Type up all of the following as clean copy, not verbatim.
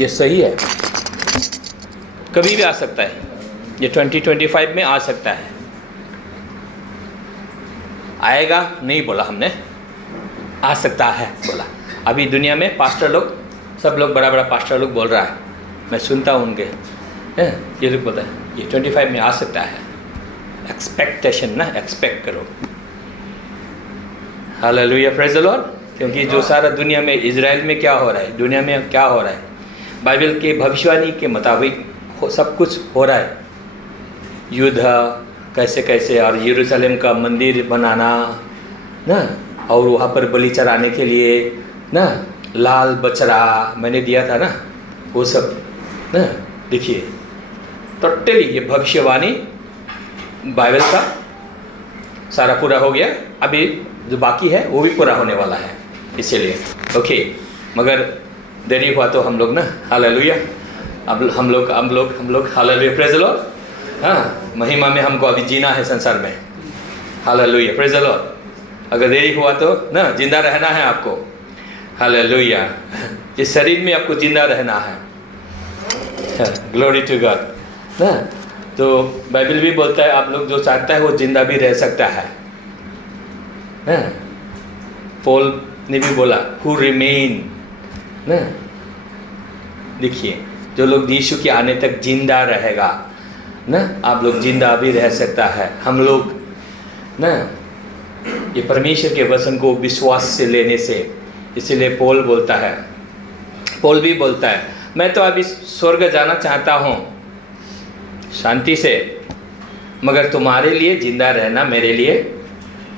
ये सही है, कभी भी आ सकता है, ये 2025 में आ सकता है। आएगा नहीं बोला हमने, आ सकता है बोला। अभी दुनिया में पास्टर लोग, सब लोग बड़ा बड़ा पास्टर लोग बोल रहा है, मैं सुनता हूँ उनके, ये लोग बोलते हैं ये 25 में आ सकता है। एक्सपेक्टेशन ना, एक्सपेक्ट करो। Hallelujah, praise the Lord. क्योंकि जो सारा दुनिया में, इजराइल में क्या हो रहा है, दुनिया में क्या हो रहा है, बाइबल के भविष्यवाणी के मुताबिक सब कुछ हो रहा है। युद्ध कैसे कैसे, और यरूशलेम का मंदिर बनाना ना, और वहाँ पर बलि चढ़ाने के लिए ना लाल बछड़ा मैंने दिया था ना, वो सब ना, देखिए टोटली ये भविष्यवाणी बाइबल का सारा पूरा हो गया। अभी जो बाकी है वो भी पूरा होने वाला है, इसीलिए ओके। मगर देरी हुआ तो हम लोग ना, हालेलुया, अब हम लोग हालेलुया, प्रेज़ द लॉर्ड। हाँ, महिमा में हमको अभी जीना है संसार में, हालेलुया, प्रेज़ द लॉर्ड। अगर देरी हुआ तो ना, जिंदा रहना है आपको, हालेलुया, इस शरीर में आपको जिंदा रहना है, ग्लोरी टू गॉड ना। तो बाइबल भी बोलता है, आप लोग जो चाहता है वो जिंदा भी रह सकता है। पॉल ने भी बोला हु रिमेन ना, देखिए जो लोग यीशु के आने तक जिंदा रहेगा ना, आप लोग जिंदा भी रह सकता है। हम लोग ना ये परमेश्वर के वचन को विश्वास से लेने से, इसीलिए पॉल बोलता है, पॉल भी बोलता है, मैं तो अभी स्वर्ग जाना चाहता हूँ शांति से, मगर तुम्हारे लिए जिंदा रहना मेरे लिए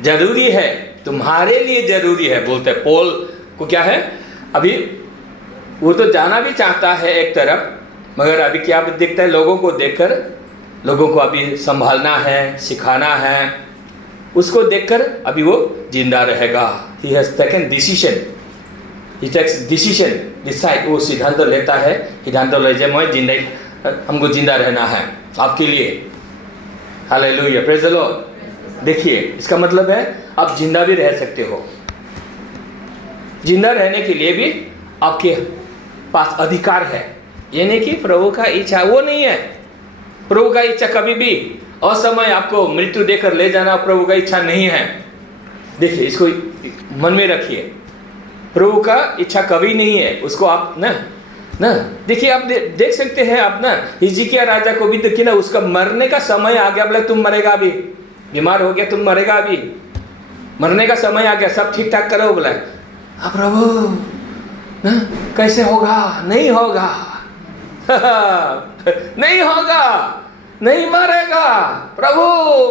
जरूरी है, तुम्हारे लिए जरूरी है, बोलते हैं। पॉल को क्या है, अभी वो तो जाना भी चाहता है एक तरफ, मगर अभी क्या दिखता है, लोगों को देखकर, लोगों को अभी संभालना है, सिखाना है, उसको देखकर अभी वो जिंदा रहेगा। He has taken decision, he takes decision, decide, वो सिद्धांत लेता है, सिद्धांत ले जाए, मैं जिंदा, हमको जिंदा रहना है आपके लिए, हालेलुया, प्रेज़ द लॉर्ड। देखिए इसका मतलब है आप जिंदा भी रह सकते हो। जिंदा रहने के लिए भी आपके पास अधिकार है। ये नहीं कि प्रभु का इच्छा, वो नहीं है। प्रभु का इच्छा कभी भी असमय आपको मृत्यु देकर ले जाना प्रभु का इच्छा नहीं है। देखिए इसको मन में रखिए, प्रभु का इच्छा कभी नहीं है। उसको आप ना देखिए, आप देख सकते हैं, आप ना हिजकिय्याह राजा को भी देखिए ना, उसका मरने का समय आ गया, बोले तुम मरेगा अभी, बीमार हो गया, तुम मरेगा अभी, मरने का समय आ गया, सब ठीक ठाक करो, बोला प्रभु ना कैसे होगा, नहीं होगा नहीं होगा, नहीं मरेगा प्रभु,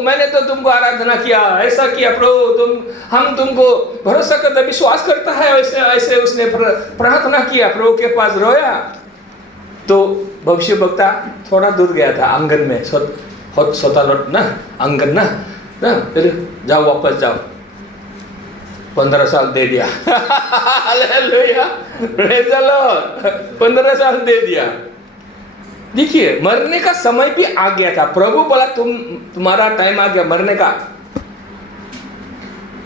मैंने तो तुमको आराधना किया, ऐसा किया प्रभु, हम तुमको भरोसा करता, विश्वास करता है, ऐसे उसने प्रार्थना किया, प्रभु के पास रोया। तो भविष्य वक्ता थोड़ा दूर गया था, आंगन में सोता लौट ना, आंगन ना, फिर जाओ, वापस जाओ, 15 साल दे दिया हालेलुया, प्रेज़ द लॉर्ड, 15 साल दे दिया। देखिए मरने का समय भी आ गया था, प्रभु बोला तुम्हारा टाइम आ गया मरने का।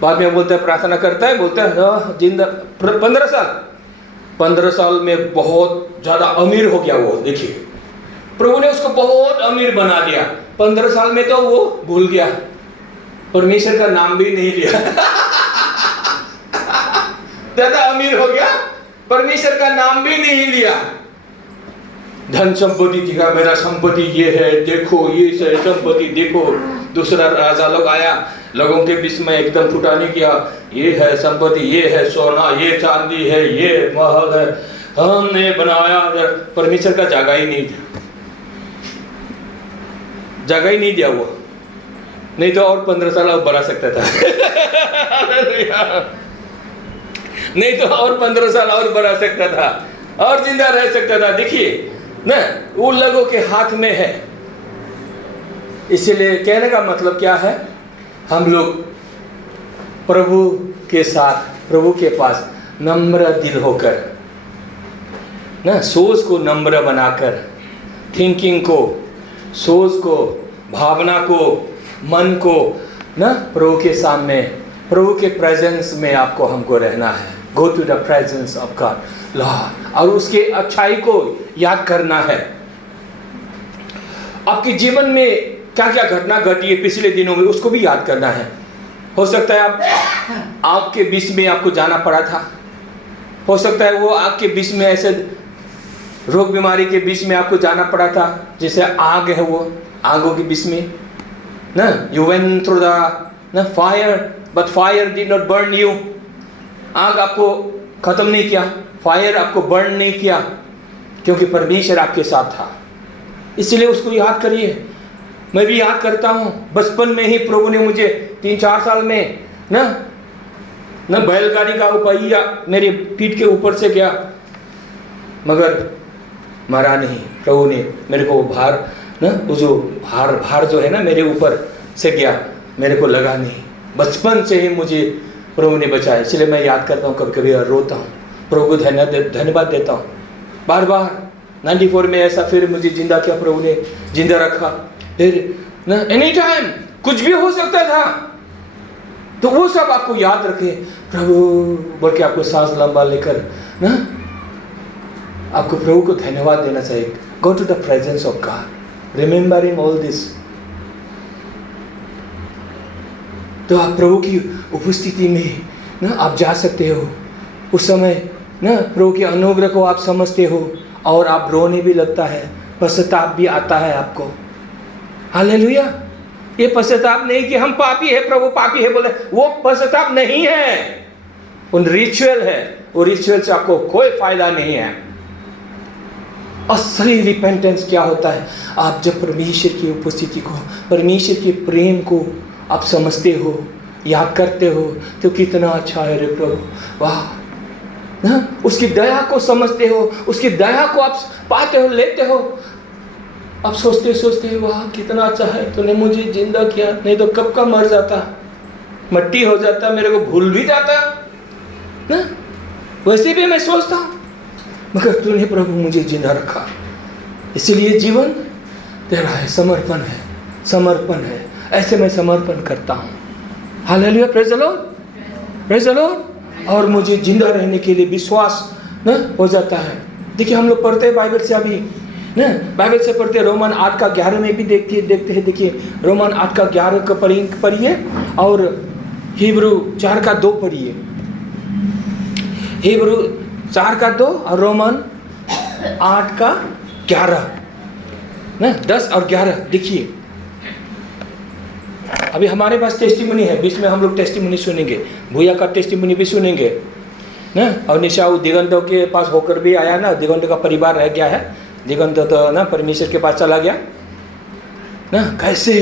बाद में बोलते हैं, प्रार्थना करता है, बोलते हैं जिंदा 15 साल में बहुत ज्यादा अमीर हो गया वो। देखिए प्रभु ने उसको बहुत अमीर बना दिया। 15 साल में तो वो भूल गया, परमेश्वर का नाम भी नहीं लिया ज्यादा अमीर हो गया, परमेश्वर का नाम भी नहीं लिया। धन संपत्ति दिखा, मेरा संपत्ति ये है, देखो ये संपत्ति देखो। दूसरा राजा लोग आया, लोगों के बीच में एकदम फुटानी किया, ये है संपत्ति, ये है सोना, ये चांदी है, ये महल है, हमने बनाया। परमेश्वर का जगह ही नहीं दिया, जगह ही नहीं दिया वो, नहीं तो और 15 साल और बढ़ा सकता था नहीं तो और 15 साल और बढ़ा सकता था, और जिंदा रह सकता था। देखिए ना, उन लोगों के हाथ में है। इसीलिए कहने का मतलब क्या है, हम लोग प्रभु के साथ, प्रभु के पास नम्र दिल होकर ना, सोच को नम्र बनाकर, थिंकिंग को, सोच को, भावना को, मन को ना प्रभु के सामने, प्रभु के प्रेजेंस में आपको हमको रहना है। Go to the presence of God. Law, और उसके अच्छाई को याद करना है। आपके जीवन में क्या क्या घटना घटी है पिछले दिनों में, उसको भी याद करना है। हो सकता है आप आग के बीच में आपको जाना पड़ा था, हो सकता है वो आग के बीच में ऐसे रोग बीमारी के बीच में आपको जाना पड़ा था, जैसे आग है वो आगों के बीच में ना, you went through the fire but fire did not burn you. आग आपको खत्म नहीं किया, फायर आपको बर्न नहीं किया, क्योंकि परमेश्वर आपके साथ था। इसलिए उसको याद करिए। मैं भी याद करता हूँ, बचपन में ही प्रभु ने मुझे 3-4 साल में ना बैलगाड़ी का पहिया मेरी पीठ के ऊपर से गया, मगर मरा नहीं। प्रभु ने मेरे को भार ना, वो जो भार जो है ना मेरे ऊपर से गया, मेरे को लगा नहीं। बचपन से ही मुझे प्रभु ने बचाया। इसलिए मैं याद करता हूँ, कभी कभी रोता हूँ, प्रभु को धन्यवाद देता हूँ बार बार। 94 में ऐसा फिर मुझे जिंदा किया, प्रभु ने जिंदा रखा। फिर ना एनी टाइम कुछ भी हो सकता था, तो वो सब आपको याद रखे। प्रभु बोल के आपको सांस लंबा लेकर ना आपको प्रभु को धन्यवाद देना चाहिए। Go to the presence of God, remembering all this. तो आप प्रभु की उपस्थिति में ना आप जा सकते हो। उस समय ना प्रभु के अनुग्रह को आप समझते हो, और आप रोने भी लगता है, पश्चाताप भी आता है आपको। हालेलुया। ये पश्चाताप नहीं कि हम पापी है, प्रभु पापी है बोले, वो पश्चाताप नहीं है, उन रिचुअल है। वो रिचुअल से आपको कोई फायदा नहीं है। असली रिपेंटेंस क्या होता है? आप जब परमेश्वर की उपस्थिति को, परमेश्वर के प्रेम को आप समझते हो, याद करते हो, तो कितना अच्छा है रे प्रभु, वाह ना। उसकी दया को समझते हो, उसकी दया को आप पाते हो, लेते हो। आप सोचते हो वाह कितना अच्छा है, तूने मुझे जिंदा किया, नहीं तो कब का मर जाता, मट्टी हो जाता, मेरे को भूल भी जाता ना। वैसे भी मैं सोचता हूँ, मगर तूने प्रभु मुझे जिंदा रखा। इसलिए जीवन तेरा है, समर्पण है। ऐसे मैं समर्पण करता हूँ। Hallelujah, praise the Lord, praise the Lord. और मुझे जिंदा रहने के लिए विश्वास ना हो जाता है। देखिए हम लोग पढ़ते हैं बाइबल से, अभी ना बाइबल से पढ़ते हैं। रोमन 8:11 में भी देखते हैं। देखिए रोमन 8:11 का पढ़िए, और हिब्रू 4:2 पढ़िए। हिब्रू 4:2 और रोमन 8:11 ना 10 और 11 देखिए। अभी हमारे पास टेस्टिमनी है, बीच में हम लोग टेस्टिमनी सुनेंगे, भूया का टेस्टिमनी भी सुनेंगे ना। और निशा दिगंतों के पास होकर भी आया ना, दिगंत का परिवार रह गया है, दिगंत तो ना परमेश्वर के पास चला गया ना। कैसे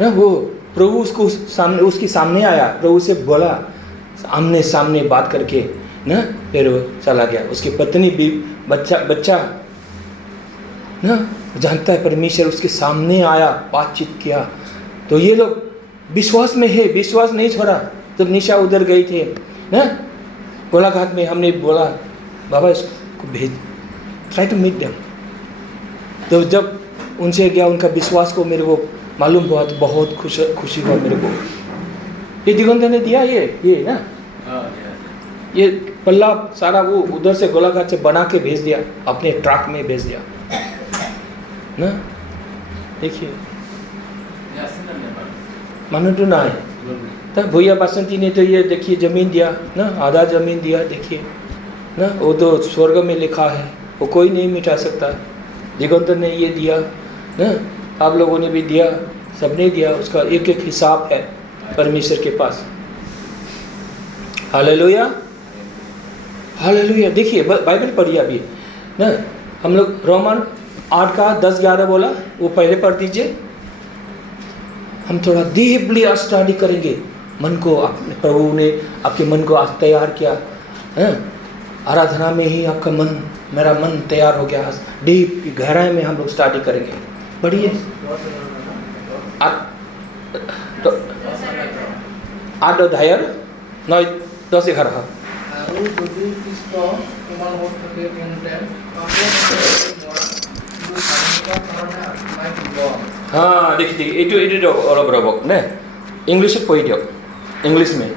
ना वो प्रभु उसको सामने, उसके सामने आया, प्रभु से बोला, आमने सामने बात करके ना, फिर वो चला गया। उसकी पत्नी भी बच्चा ना जानता है, परमेश्वर उसके सामने आया, बातचीत किया। तो ये लोग विश्वास में है, विश्वास नहीं छोड़ा। जब निशा उधर गई थे ना गोलाघाट में, हमने बोला बाबा इसको भेज, ट्राई टू मीट देम। तो जब उनसे गया, उनका विश्वास को मेरे को मालूम हुआ, तो बहुत खुशी हुआ मेरे को। ये दिगंत ने दिया ये ना, ये पल्ला सारा वो उधर से गोलाघाट से बना के भेज दिया, अपने ट्रक में भेज दिया ना। देखिए मानो ना है तब भैया बासंती ने तो ये देखिए ज़मीन दिया ना, आधा ज़मीन दिया। देखिए ना, वो तो स्वर्ग में लिखा है, वो कोई नहीं मिटा सकता। दिगंत ने ये दिया ना, आप लोगों ने भी दिया, सबने दिया। उसका एक एक हिसाब है परमेश्वर के पास। Hallelujah, hallelujah. देखिए बाइबल पढ़िए अभी ना, हम लोग रोमन 8:10-11 बोला, वो पहले पढ़ दीजिए। हम थोड़ा डीपली स्टडी करेंगे मन को। प्रभु ने आपके मन को आज तैयार किया है, आराधना में ही आपका मन, मेरा मन तैयार हो गया। डीप गहराई में हम लोग स्टडी करेंगे। बढ़िए तो 8 अध्याय 9-10-11। हाँ देखिए ये অলপ ৰ'বক নে, इंग्लिश पढ़ दियो, इंग्लिश में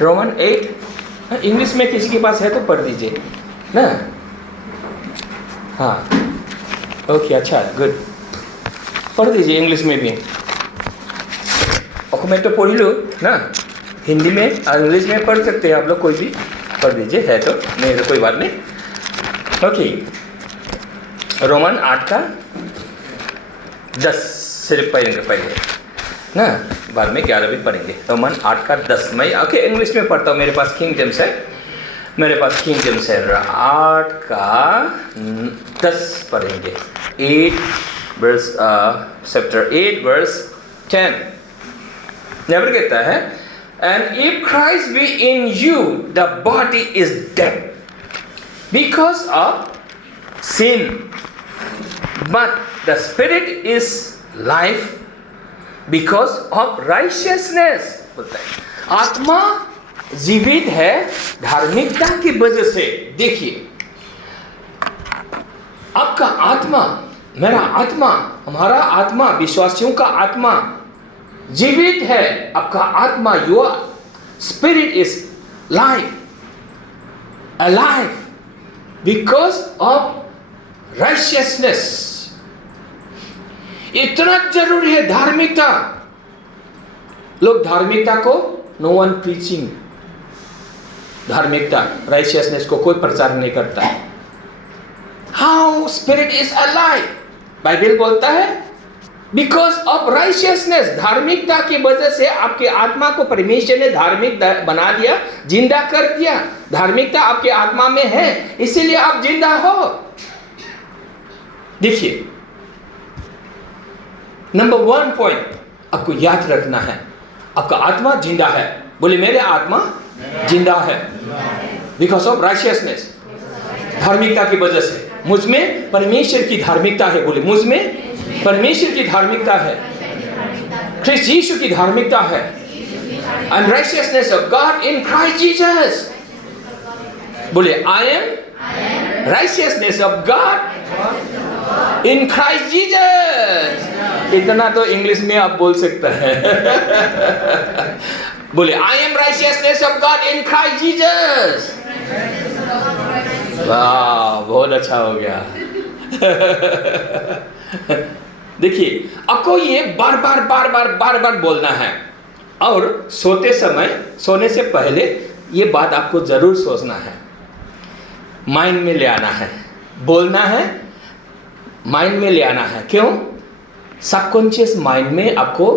रोमन 8। इंग्लिश में किसी के पास है तो पढ़ दीजिए। ना? हाँ, ओके, अच्छा, गुड। पढ़ दीजिए इंग्लिश में भी। मैं तो पढ़ लूँ ना, हिंदी में इंग्लिश में पढ़ सकते हैं आप लोग, कोई भी पढ़ दीजिए, है तो नहीं तो कोई बात नहीं। ओके, रोमन 8:10 सिर्फ पढ़ेंगे पहले ना, बाद में 11 भी पढ़ेंगे। रोमन 8:10 मैं ओके इंग्लिश में पढ़ता हूँ, मेरे पास किंग जेम्स है, 8:10 पढ़ेंगे। 8 verse chapter 8 verse 10 never कहता है, and if Christ be in you, the body is dead because of sin, but the spirit is life because of righteousness। बोलता है आत्मा जीवित है धार्मिकता की वजह से। देखिए, आपका आत्मा, मेरा आत्मा, हमारा आत्मा, विश्वासियों का आत्मा जीवित है। आपका आत्मा, your spirit is life, alive because of righteousness. इतना जरूरी है धार्मिकता। लोग धार्मिकता को नो वन प्रीचिंग, धार्मिकता राइचियसनेस को कोई प्रचार नहीं करता है। How spirit is alive, Bible बोलता है बिकॉज ऑफ राइचियसनेस, धार्मिकता की वजह से आपके आत्मा को परमेश्वर ने धार्मिक बना दिया, जिंदा कर दिया। धार्मिकता आपके आत्मा में है, इसीलिए आप जिंदा हो। देखिए, नंबर 1 पॉइंट आपको याद रखना है, आपका आत्मा जिंदा है। बोले मेरे आत्मा जिंदा है बिकॉज ऑफ राइचियसनेस, धार्मिकता की वजह से। मुझ में परमेश्वर की धार्मिकता है। बोले मुझ में परमेश्वर की धार्मिकता है, ख्रिस्ट यीशु की धार्मिकता है। And righteousness of God in Christ Jesus. बोले I am righteousness of God in Christ Jesus. इतना तो इंग्लिश में आप बोल सकते हैं। बोले I am righteousness of God in Christ Jesus. वाह, बहुत अच्छा हो गया। देखिए, आपको ये बार बार बोलना है, और सोते समय, सोने से पहले ये बात आपको जरूर सोचना है, माइंड में ले आना है, बोलना है, माइंड में ले आना है। क्यों? सबकॉन्शियस माइंड में आपको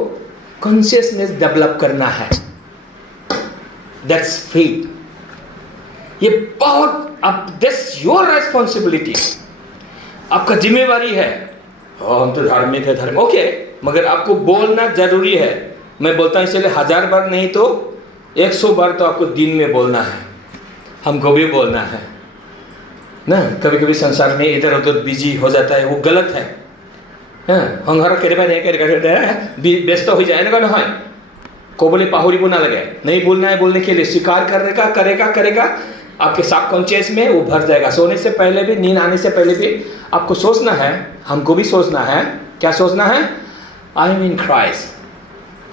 कॉन्शियसनेस डेवलप करना है। That's faith. ये बहुत, अब दैट्स योर रेस्पॉन्सिबिलिटी, आपका जिम्मेवारी है। हम तो धार्मिक है, धार्मिक ओके, मगर आपको बोलना जरूरी है। मैं बोलता हूँ इसलिए 1000 बार नहीं तो 100 बार तो आपको दिन में बोलना है, हमको भी बोलना है ना। कभी कभी संसार में इधर उधर बिजी हो जाता है, वो गलत है। हंगारा करे व्यस्त हो जाए ना, है को बोले पाहुरी ना लगे, नहीं बोलना है, बोलने के लिए स्वीकार करेगा आपके सबकॉन्शियस में वो भर जाएगा। सोने से पहले भी, नींद आने से पहले भी आपको सोचना है, हमको भी सोचना है। क्या सोचना है? I am in Christ,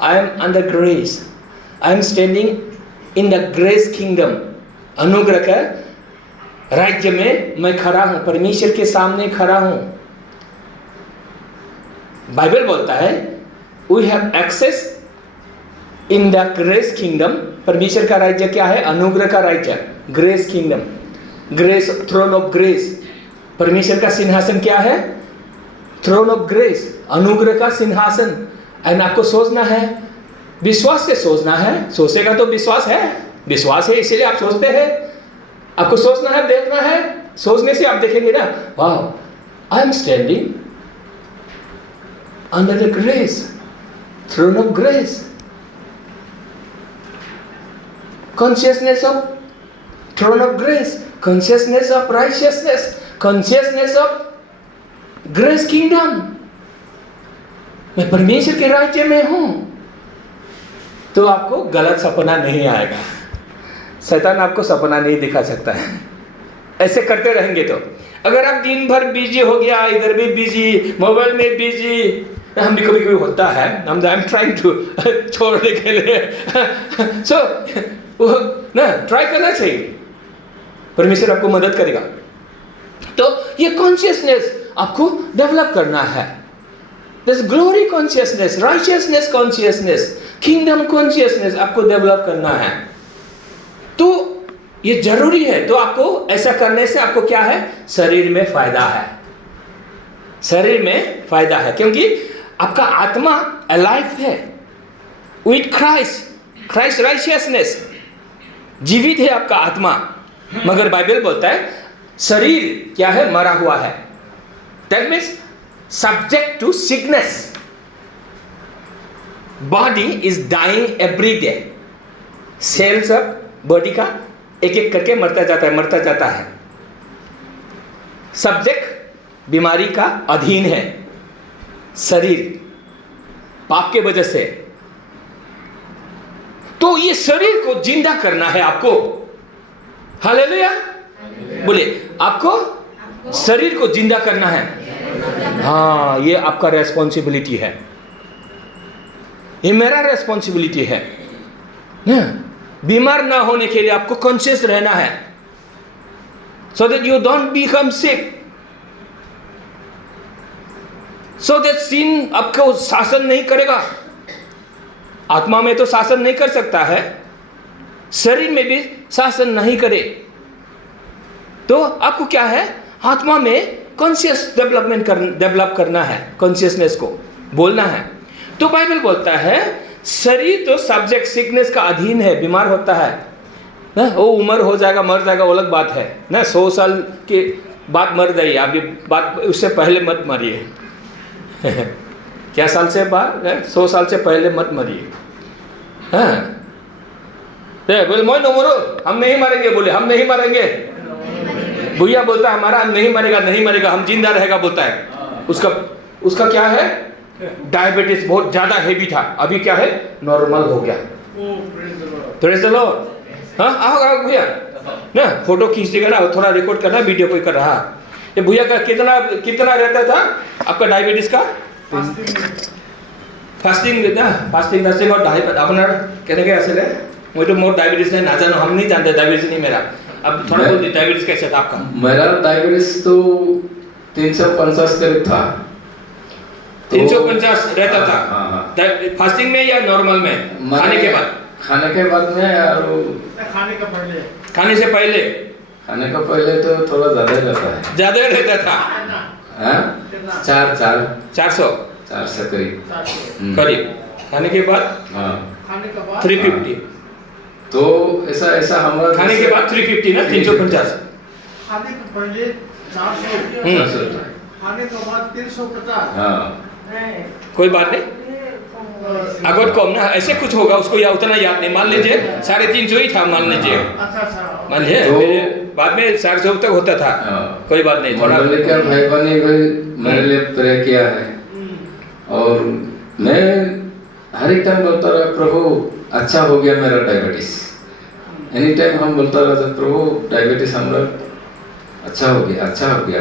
I am under grace, I am standing in the grace kingdom. अनुग्रह का राज्य में मैं खड़ा हूं, परमेश्वर के सामने खड़ा हूं। बाइबल बोलता है we have access in the grace kingdom. परमेश्वर का राज्य क्या है? अनुग्रह का राज्य, grace kingdom, grace, throne of grace. परमेश्वर का सिंहासन क्या है? थ्रोन ऑफ ग्रेस, अनुग्रह का सिंहासन। एंड आपको सोचना है, विश्वास से सोचना है। सोचेगा तो विश्वास है, विश्वास है इसीलिए आप सोचते हैं। आपको सोचना है, देखना है, सोचने से आप देखेंगे ना, वाह, I am standing under the grace, throne of grace. Consciousness of throne of grace, consciousness of righteousness, consciousness of grace kingdom। मैं परमेश्वर के राज्य में हूं, तो आपको गलत सपना नहीं आएगा। शैतान आपको सपना नहीं दिखा सकता है। ऐसे करते रहेंगे तो अगर आप दिन भर बिजी हो गया, इधर भी बिजी, मोबाइल में बिजी, हम भी कभी कभी होता है, हम आई एम ट्राइंग टू छोड़ने के लिए सो वो ना ट्राई करना चाहिए। परमेश्वर आपको मदद करेगा। तो ये कॉन्शियसनेस आपको डेवलप करना है। This glory consciousness, righteousness consciousness, kingdom consciousness आपको डेवलप करना है। तो ये जरूरी है। तो आपको ऐसा करने से आपको क्या है? शरीर में फायदा है, शरीर में फायदा है, क्योंकि आपका आत्मा अलाइव है विथ क्राइस्ट, क्राइस्ट राइचियसनेस, जीवित है आपका आत्मा। मगर बाइबल बोलता है शरीर क्या है? मरा हुआ है। That means subject to sickness, body is dying every day. Cells of body का एक एक करके मरता जाता है, मरता जाता है। सब्जेक्ट बीमारी का अधीन है शरीर, पाप के वजह से। तो ये शरीर को जिंदा करना है आपको। हालेलुया बोले, आपको शरीर को जिंदा करना है। हाँ, ये आपका रेस्पॉन्सिबिलिटी है, ये मेरा रेस्पॉन्सिबिलिटी है ना। बीमार ना होने के लिए आपको कॉन्शियस रहना है, so that you don't become sick, so that sin आपको शासन नहीं करेगा। आत्मा में तो शासन नहीं कर सकता है, शरीर में भी शासन नहीं करे। तो आपको क्या है? आत्मा में कॉन्शियस डेवलप करना है, कॉन्शियसनेस को बोलना है। तो बाइबल बोलता है शरीर तो सब्जेक्ट सिकनेस का अधीन है, बीमार होता है ना। वो उम्र हो जाएगा, मर जाएगा, वो अलग बात है ना। 100 साल के बाद मर जाइए, आप ये बात उससे पहले मत मरिए। क्या साल से बाद? 100 साल से पहले मत मरिए। हाँ, बोले मैं नो मरो, हम नहीं मरेंगे। बोले हम नहीं मरेंगे। भैया बोलता है हमारा नहीं मरेगा, नहीं मरेगा, हम जिंदा रहेगा बोलता है। उसका क्या है? डायबिटीज बहुत ज्यादा हेवी था, अभी क्या है? नॉर्मल हो गया। Praise the Lord. हाँ, आओ भैया ना, फोटो खींच देगा ना, थोड़ा रिकॉर्ड करना, वीडियो कोई कर रहा। ये भैया का कितना रहता था आपका डायबिटीज का? फास्टिंग ना, फास्टिंग और डायबिटीज अपना कहने के ऐसे है। मुझे तो मोर डायबिटीज नहीं ना जानो, हम नहीं जानते, डायबिटीज नहीं मेरा। अब थोड़ा बहुत डायबिटीज कैसे था आपका? मेरा डायबिटीज तो 350 करीब था। 350 रहता था। हाँ। फास्टिंग में या नॉर्मल में? खाने के बाद? खाने के बाद में और खाने का पहले? खाने से पहले? खाने का पहले तो थोड़ा ज्यादा रहता है। ज्यादा रहता था? हाँ, 400 करीब। खाने के बाद? हाँ, खाने के बाद 350। तो ऐसा हमारा खाने के बाद 350 ना, 350। खाने के पहले 400, खाने के बाद 350। हाँ, कोई बात नहीं, अगर कम ना ऐसे कुछ होगा, उसको या उतना याद नहीं। मान लीजिए 350 ही था, मान लीजिए। मान लीजिए तो बाद में 400 तक होता था। कोई बात नहीं। थोड़ा भाई बने मेरे लिए प्रे किया है, और मैं हर एक टाइम बोलता रहा प्रभु अच्छा हो गया मेरा डायबिटीज। एनी टाइम हम बोलता रहता प्रभु डायबिटीज हमारा अच्छा हो गया, अच्छा हो गया।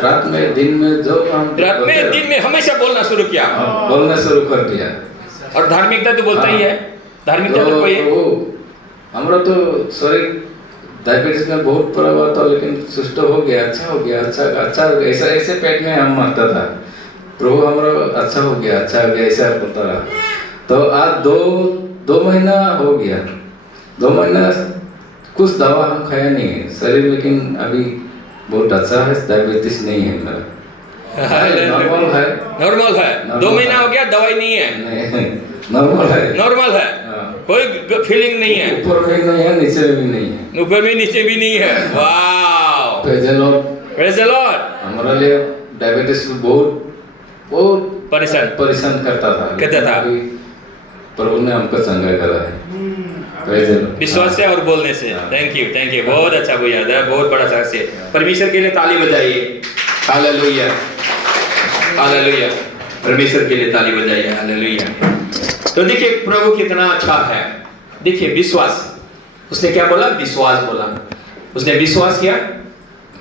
रात में दिन में जो हम दिन में हमेशा बोलना शुरू किया, बोलना शुरू कर दिया। और धार्मिकता तो बोलता ही है, धार्मिकता तो कोई हमारा तो शरीर डायबिटीज में बहुत पड़ा हुआ था, लेकिन सुस्त हो गया, अच्छा हो गया, अच्छा हो गया। ऐसे पेट में हम मरता था, प्रभु हमारा अच्छा हो गया, अच्छा हो गया, ऐसा बोलता रहा। तो आज दो महीना हो गया। 2 महीना कुछ दवा हम खाया नहीं है शरीर, लेकिन अभी बहुत अच्छा है, डायबिटीज नहीं है मेरा। नॉर्मल है। 2 महीना हो गया, दवाई नहीं है, नॉर्मल है। कोई फीलिंग नहीं है, ऊपर में नहीं है, नीचे में भी नहीं है, ऊपर में नीचे भी नहीं है। Wow, praise the Lord, praise the Lord. हमारे लिए डायबिटीज बहुत परेशान करता था। प्रभु ने हमको चंगा करा है विश्वास से और बोलने से। थैंक यू, बहुत अच्छा भैया, बहुत बड़ा साक्ष्य। परमेश्वर के लिए ताली बजाइए। Hallelujah, hallelujah. परमेश्वर के लिए ताली बजाइए। हालेलुया। तो देखिए प्रभु कितना अच्छा है। देखिए विश्वास, उसने क्या बोला? विश्वास बोला। उसने विश्वास किया,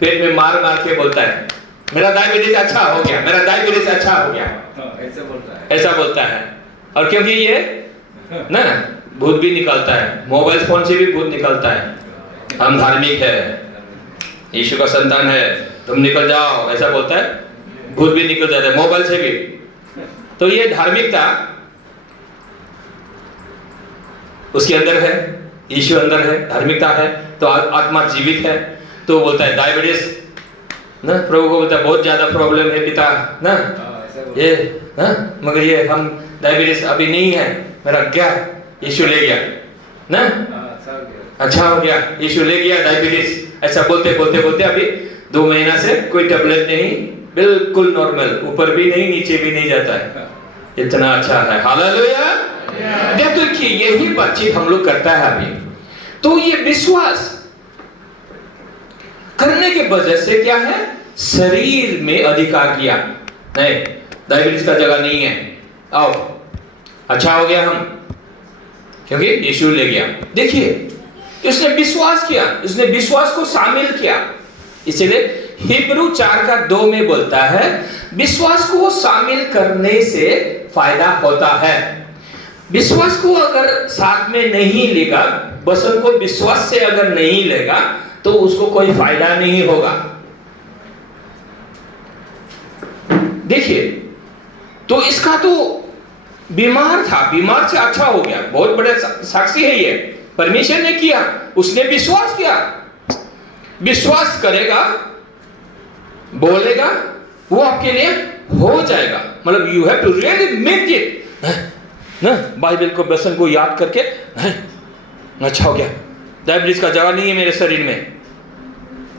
पेट में मार के बोलता है मेरा डायबिटीज अच्छा हो गया, मेरा डायबिटीज अच्छा हो गया, ऐसा बोलता है। और क्योंकि ये ना भूत भी निकलता है, मोबाइल फोन से भी भूत निकलता है। हम धार्मिक है यीशु का संतान है, तुम निकल जाओ, ऐसा बोलता है, भूत भी निकल जाता है, मोबाइल से भी। तो ये धार्मिकता उसके अंदर है, यीशु अंदर है, धार्मिकता है, तो आत्मा जीवित है। तो बोलता है डायबिटीज ना, प्रभु को बोलता है बहुत ज्यादा प्रॉब्लम है पिता ना, ये ना, मगर ये हम डायबिटीज अभी नहीं है, मेरा क्या यीशु ले गया ना, अच्छा हो गया, यीशु ले गया डायबिटीज। ऐसा बोलते बोलते बोलते अभी 2 महीना से कोई टेबलेट नहीं, बिल्कुल नॉर्मल, ऊपर भी नहीं नीचे भी नहीं जाता है, इतना अच्छा है। हालेलुया। देखिए यही बातचीत हम लोग करता है अभी। तो ये विश्वास करने के वजह से क्या है, शरीर में अधिकार लिया, नहीं डायबिटीज का जगह नहीं है, आओ अच्छा हो गया हम, क्योंकि यीशु ले गया। देखिए उसने विश्वास किया, उसने विश्वास को शामिल किया। इसलिए हिब्रू 4:2 में बोलता है विश्वास को शामिल करने से फायदा होता है। विश्वास को अगर साथ में नहीं लेगा, वचन को विश्वास से अगर नहीं लेगा तो उसको कोई फायदा नहीं होगा। देखिए तो इसका तो बीमार था, बीमार से अच्छा हो गया, बहुत बड़े साक्षी है ये। परमेश्वर ने किया, उसने विश्वास किया, विश्वास करेगा, बोलेगा, वो आपके लिए हो जाएगा। मतलब you have to really make it ना, बाइबल को वचन को याद करके अच्छा हो गया, डायबिटीज का जगह नहीं है मेरे शरीर में,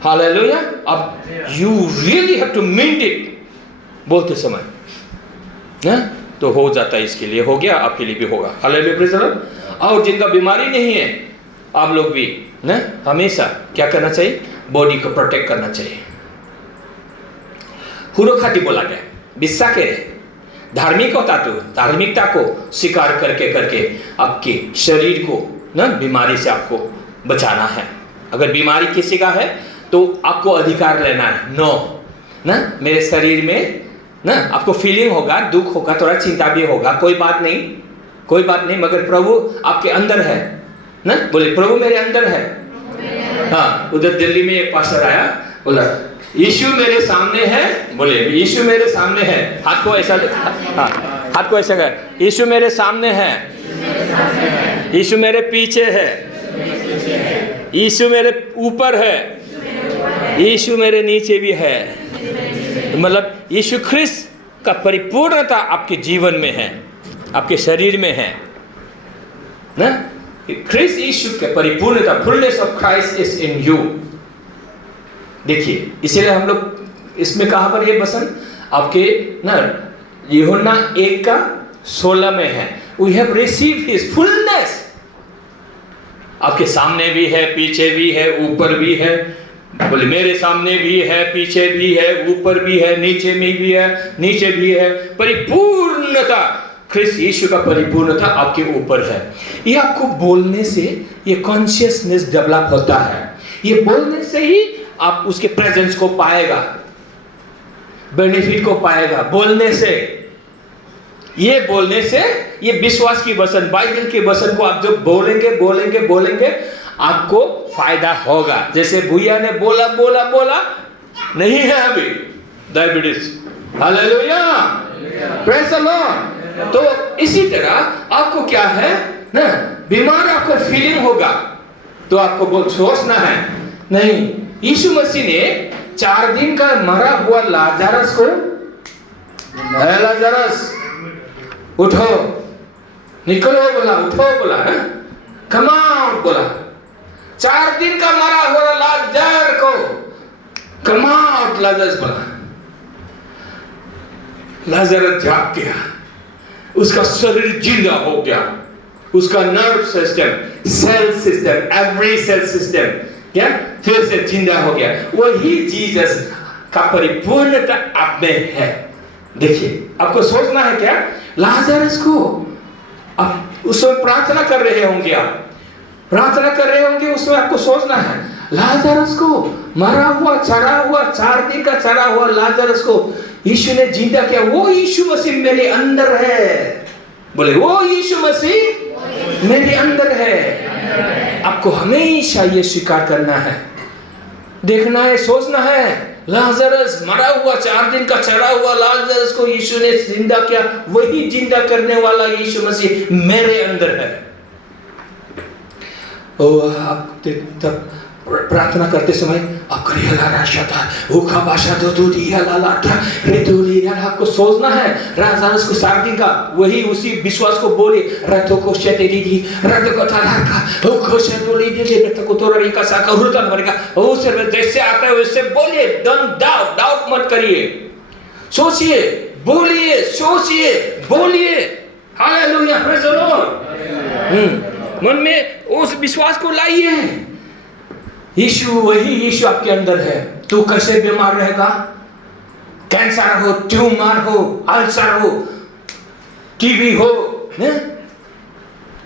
हालेलुया। अब you really have to mean it बोलते समय ना, तो हो जाता है, इसके लिए हो गया, आपके लिए भी होगा, हालेलुया, प्रेज़ द लॉर्ड। और जिनका बीमारी नहीं है, आप लोग भी ना हमेशा क्या करना चाहिए, बॉडी को प्रोटेक्ट करना चाहिए। हुरोखाती बोला गया, बिस्सा के धार्मिकता को स्वीकार करके करके आपके शरीर को ना बीमारी से आपको बचाना है। अगर बीमारी किसी का है तो आपको अधिकार लेना है, नो ना मेरे शरीर में ना, आपको फीलिंग होगा, दुख होगा, थोड़ा चिंता भी होगा, कोई बात नहीं, कोई बात नहीं, मगर प्रभु आपके अंदर है ना, बोले प्रभु मेरे अंदर है। हाँ, उधर दिल्ली में एक पास्टर आया, बोला यीशु मेरे सामने है, बोले यीशु मेरे सामने है, हाथ को ऐसा, हाँ हाथ को ऐसा कर, यीशु मेरे सामने है, यीशु मेरे पीछे है, यीशु मेरे ऊपर है, यीशु मेरे नीचे भी है। मतलब यीशु ख्रिस्त का परिपूर्णता आपके जीवन में है, आपके शरीर में है ना, ख्रिस्त यीशु के परिपूर्णता, fullness of Christ is in you. देखिए इसलिए हम लोग इसमें कहां पर ये वचन आपके ना यूहन्ना 1:16 में है, we have received his fullness. आपके सामने भी है, पीछे भी है, ऊपर भी है, बोले मेरे सामने भी है, पीछे भी है, ऊपर भी है, नीचे में भी है, नीचे भी है, परिपूर्णता, ख्रिस्त यीशु का परिपूर्णता आपके ऊपर है। ये आपको बोलने से ये कॉन्शियसनेस डेवलप होता है, ये बोलने से ही आप उसके प्रेजेंस को पाएगा, बेनिफिट को पाएगा बोलने से। ये बोलने से, ये विश्वास की वचन, बाइबल के वचन को आप जब बोलेंगे बोलेंगे बोलेंगे आपको फायदा होगा। जैसे भैया ने बोला बोला बोला, नहीं है अभी diabetes, hallelujah, praise the Lord. तो इसी तरह आपको क्या है ना, बीमार आपको फीलिंग होगा तो आपको बहुत सोचना है, नहीं यीशु मसीह ने 4 दिन का मरा हुआ लाजरस को, लाजरस उठो, निकलो बोला, उठो बोला, कम आउट बोला, 4 दिन का मरा हुआ लाजर को कम आउट, लाजरस बोला, लाजरस जाग गया, उसका शरीर जिंदा हो गया, उसका nerve system, cell system, every cell system क्या फिर से जिंदा हो गया। वही जीसस का परिपूर्णता आप में है। देखिए आपको सोचना है क्या, लाजरस को आप उसमें प्रार्थना कर रहे होंगे, आप प्रार्थना कर रहे होंगे, उसमें आपको सोचना है लाजरस को, मरा हुआ चढ़ा हुआ 4 दिन का चढ़ा हुआ लाजरस को यीशु ने जिंदा किया, वो यीशु मसीह मेरे अंदर है। बोले वो यीशु मसीह मेरे अंदर है। आपको हमेशा ये स्वीकार करना है देखना है, सोचना है। लाजरस मरा हुआ, 4 दिन का चढ़ा हुआ लाजरस को यीशु ने जिंदा किया। वही जिंदा करने वाला यीशु मसीह मेरे अंदर है। आप तब प्रार्थना करते समय आपको सोचना है लाजरस को 4 दिन का, वही उसी विश्वास को बोले रथों को जैसे आता है वैसे बोलिए, डाउट मत करिए, सोचिए, बोलिए, सोचिए, बोलिए। Hallelujah, praise the Lord. मन में उस विश्वास को लाइए, यीशु, वही यीशु आपके अंदर है। तू कैसे बीमार रहेगा? कैंसर हो, ट्यूमर हो, अल्सर हो, टीबी हो,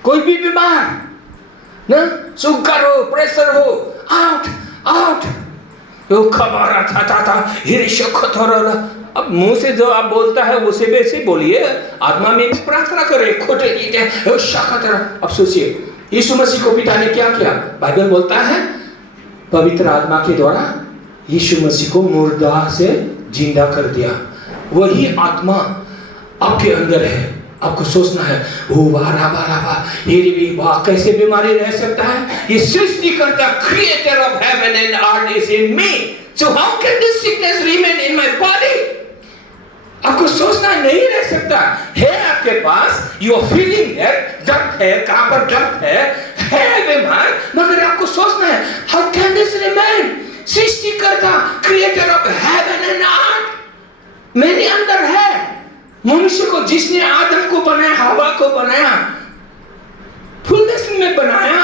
कोई भी बीमार, शुगर हो, प्रेशर हो, आउट। वो खबर आता अब मुंह से जो आप बोलता है उसे वैसे बोलिए, आत्मा में प्रार्थना करें। खोटे अब सोचिए, यीशु मसीह को पिता ने क्या किया? बाइबल बोलता है पवित्र आत्मा के द्वारा यीशु मसीह को मुर्दा से जिंदा कर दिया। वही आत्मा आपके अंदर है। आपको सोचना है, कैसे बीमारी रह सकता है? ये सृष्टिकर्ता, creator of heaven and earth is in me, so how can this sickness remain in my body? आपको सोचना नहीं रह सकता है आपके पास, यू आर फीलिंग दैट, दर्द है, कहां पर दर्द है बीमार, मगर आपको सोचना है हाउ कैन दिस रिमेन? सृष्टिकर्ता, creator of heaven and earth मेरे अंदर है। मनुष्य को जिसने आदम को बनाया, हवा को बनाया, फुलनेस में बनाया,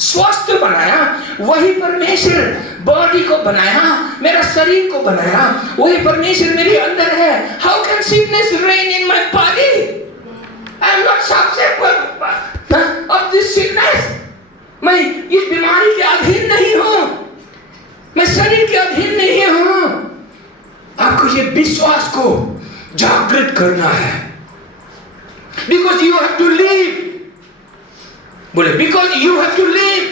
स्वस्थ बनाया, वही परमेश्वर बॉडी को बनाया, मेरा शरीर को बनाया, वही परमेश्वर मेरे अंदर है। How can sickness rain in my body? I am not subject of this sickness. मैं इस बीमारी के अधीन नहीं हूं, मैं शरीर के अधीन नहीं हूं। आपको ये विश्वास को जागृत करना है। Because you have to live, बोले because you have to live,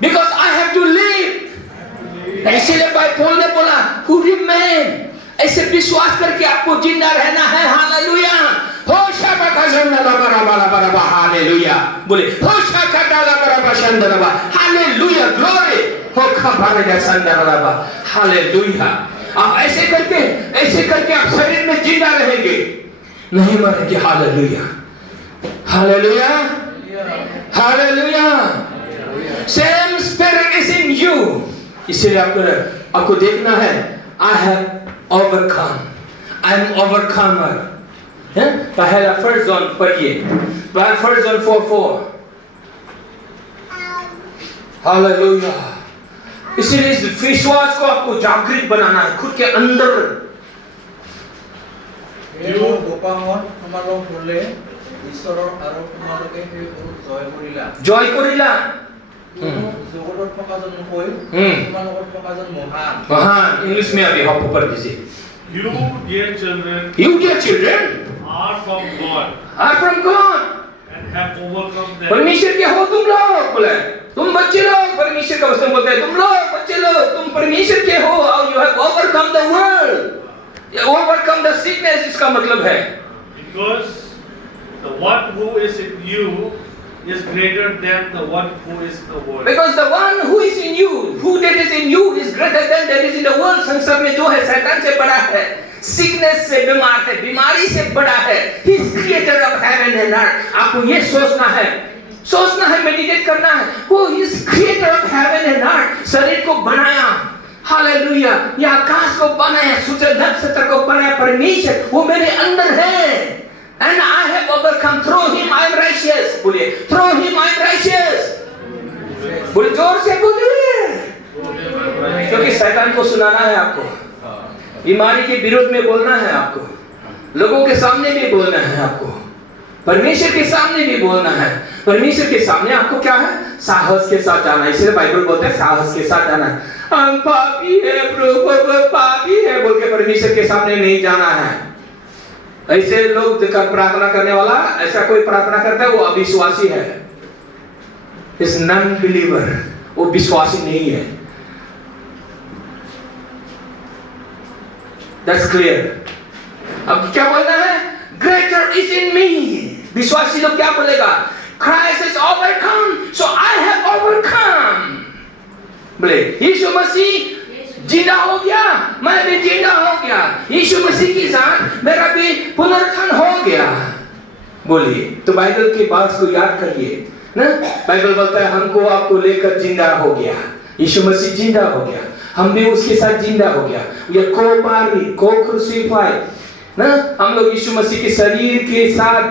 because I have to live. इसीलिए भाई पौल ने बोला हु रिमेन, ऐसे विश्वास करके आपको जिंदा रहना है। हालेलुया, हो शाबा जंदला बरा हालेलुया, बोले हो शाका डाला बरा शंदला, हालेलुया, ग्लोरी हो खबर का संदला, हालेलुया। आप ऐसे करके आप शरीर में जिंदा रहेंगे, नहीं मरेंगे। Hallelujah, hallelujah, hallelujah. Same spirit is in you. इसलिए आपको देखना है, I have overcome, I am overcomer. पहला 1 जॉन पढ़िए, 1 जॉन 4:4। हालेलुया। इसीलिए इस विश्वास को आपको जागृत बनाना है खुद के अंदर। জয় কৰিলা महान। इंग्लिश में अभी हम ऊपर दीजिए। You dear children are from God and have overcome them. परमेश्वर के हो तुम लोग, बोले तुम बच्चे लोग, परमेश्वर का वचन बोलता है तुम लोग बच्चे लोग, तुम परमेश्वर के हो, और you have overcome the world, overcome the sickness। इसका मतलब है because the one who is in you is greater than the one who is in the world. Because the one who is in you, who that is in you is greater than that is in the world। संसार में जो है शैतान से बड़ा है, sickness से बीमार है, बीमारी से बड़ा है। He is creator of heaven and earth। आपको ये सोचना है, मेडिटेट करना है। वो He is creator of heaven and earth। शरीर को बनाया, हालेलुया, ये आकाश को बनाया, सूर्य नक्षत्र को बनाया परमेश्वर, वो मेरे अंदर है। And I have overcome through him I am righteous। बोलिए through him I am righteous। बोलिए जोर से बोलिए, क्योंकि शैतान को सुनाना है आपको, बीमारी के विरोध में बोलना है आपको, लोगों के सामने भी बोलना है आपको, परमेश्वर के सामने भी बोलना है। परमेश्वर के सामने आपको क्या है? साहस के साथ जाना है। इसलिए बाइबल बोलता है साहस के साथ जाना है। हम पापी है प्रभु, पापी है बोल के परमेश्वर के सामने नहीं जाना है। ऐसे लोग प्रार्थना करने वाला, ऐसा कोई प्रार्थना करता है वो अविश्वासी है, इस नॉन बिलीवर, वो विश्वासी नहीं है। That's clear. अब क्या बोलना है? ग्रेटर इज इन मी। विश्वासी लोग क्या बोलेगा? Christ is overcome, so I have overcome. बोले यीशु मसीह जिंदा हो गया, मैं भी जिंदा हो गया, यीशु मसीह के साथ मेरा भी पुनरुत्थान हो गया। बोलिए, तो बाइबल के बात को याद करिए ना। बाइबल बोलता है हमको आपको लेकर जिंदा हो गया, यीशु मसीह जिंदा हो गया, हम भी उसके साथ जिंदा हो गया। ये को क्रूसिफाइड ना, हम लोग यीशु मसीह के शरीर के साथ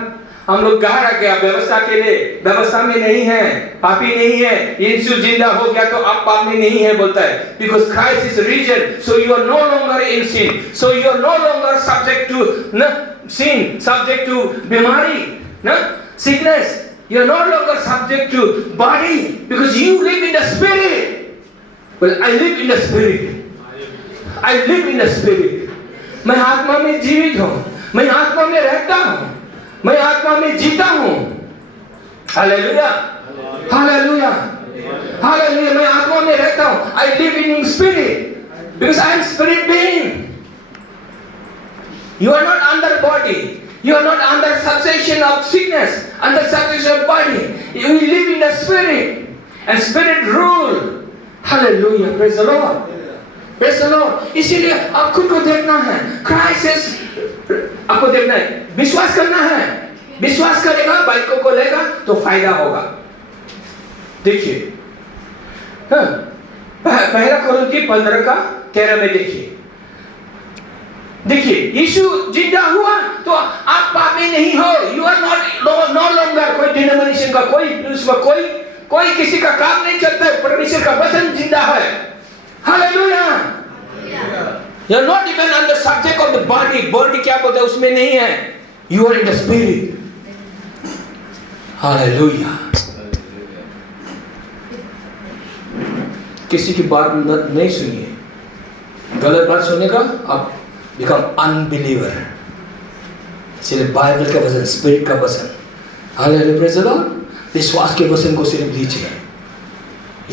हम लोग गहरा गया व्यवस्था के लिए, व्यवस्था में नहीं है, पापी नहीं है। यीशु जिंदा हो गया तो आप पाप में नहीं है बोलता है। Because Christ is risen, so you are no longer in sin, so you are no longer subject to न sin, subject to बीमारी, ना sickness. You are no longer subject to body because you live in the spirit. Well, I live in the spirit. I live in the spirit. मैं आत्मा में जीवित हूँ, मैं आत्मा में रहता हूँ, मैं आत्मा में जीता हूँ। Hallelujah, hallelujah, hallelujah. मैं आत्मा में रहता हूँ। I live in spirit because I am spirit being. You are not under body. You are not under subjection of sickness, under subjection of body. You live in the spirit, and spirit rule. Hallelujah, praise the Lord. Praise the Lord. इसीलिए आप खुद को देखना है। Christ आपको देखना है, विश्वास करना है। विश्वास करेगा, बाइकों को लेगा तो फायदा होगा। देखिए, हाँ, पहला कोरिन्थी 15:13 में देखिए। देखिए, यीशु जिंदा हुआ तो आप पापी नहीं हो। You are not no longer कोई डिनोमिनेशन का, कोई किसी का काम नहीं चलता है। परमेश्वर का वचन जिंदा है। Hallelujah. You are not even under subject of the body. Body क्या बोलता है उसमें नहीं है। You are in the spirit. Hallelujah. किसी की बात नहीं सुनिए, गलत बात सुनने का आप become unbeliever. इसलिए बाइबल का वचन, स्पिरिट का वचन, हालेलुया, प्रेज द लॉर्ड, विश्वास के वचन को सिर्फ लीजिए।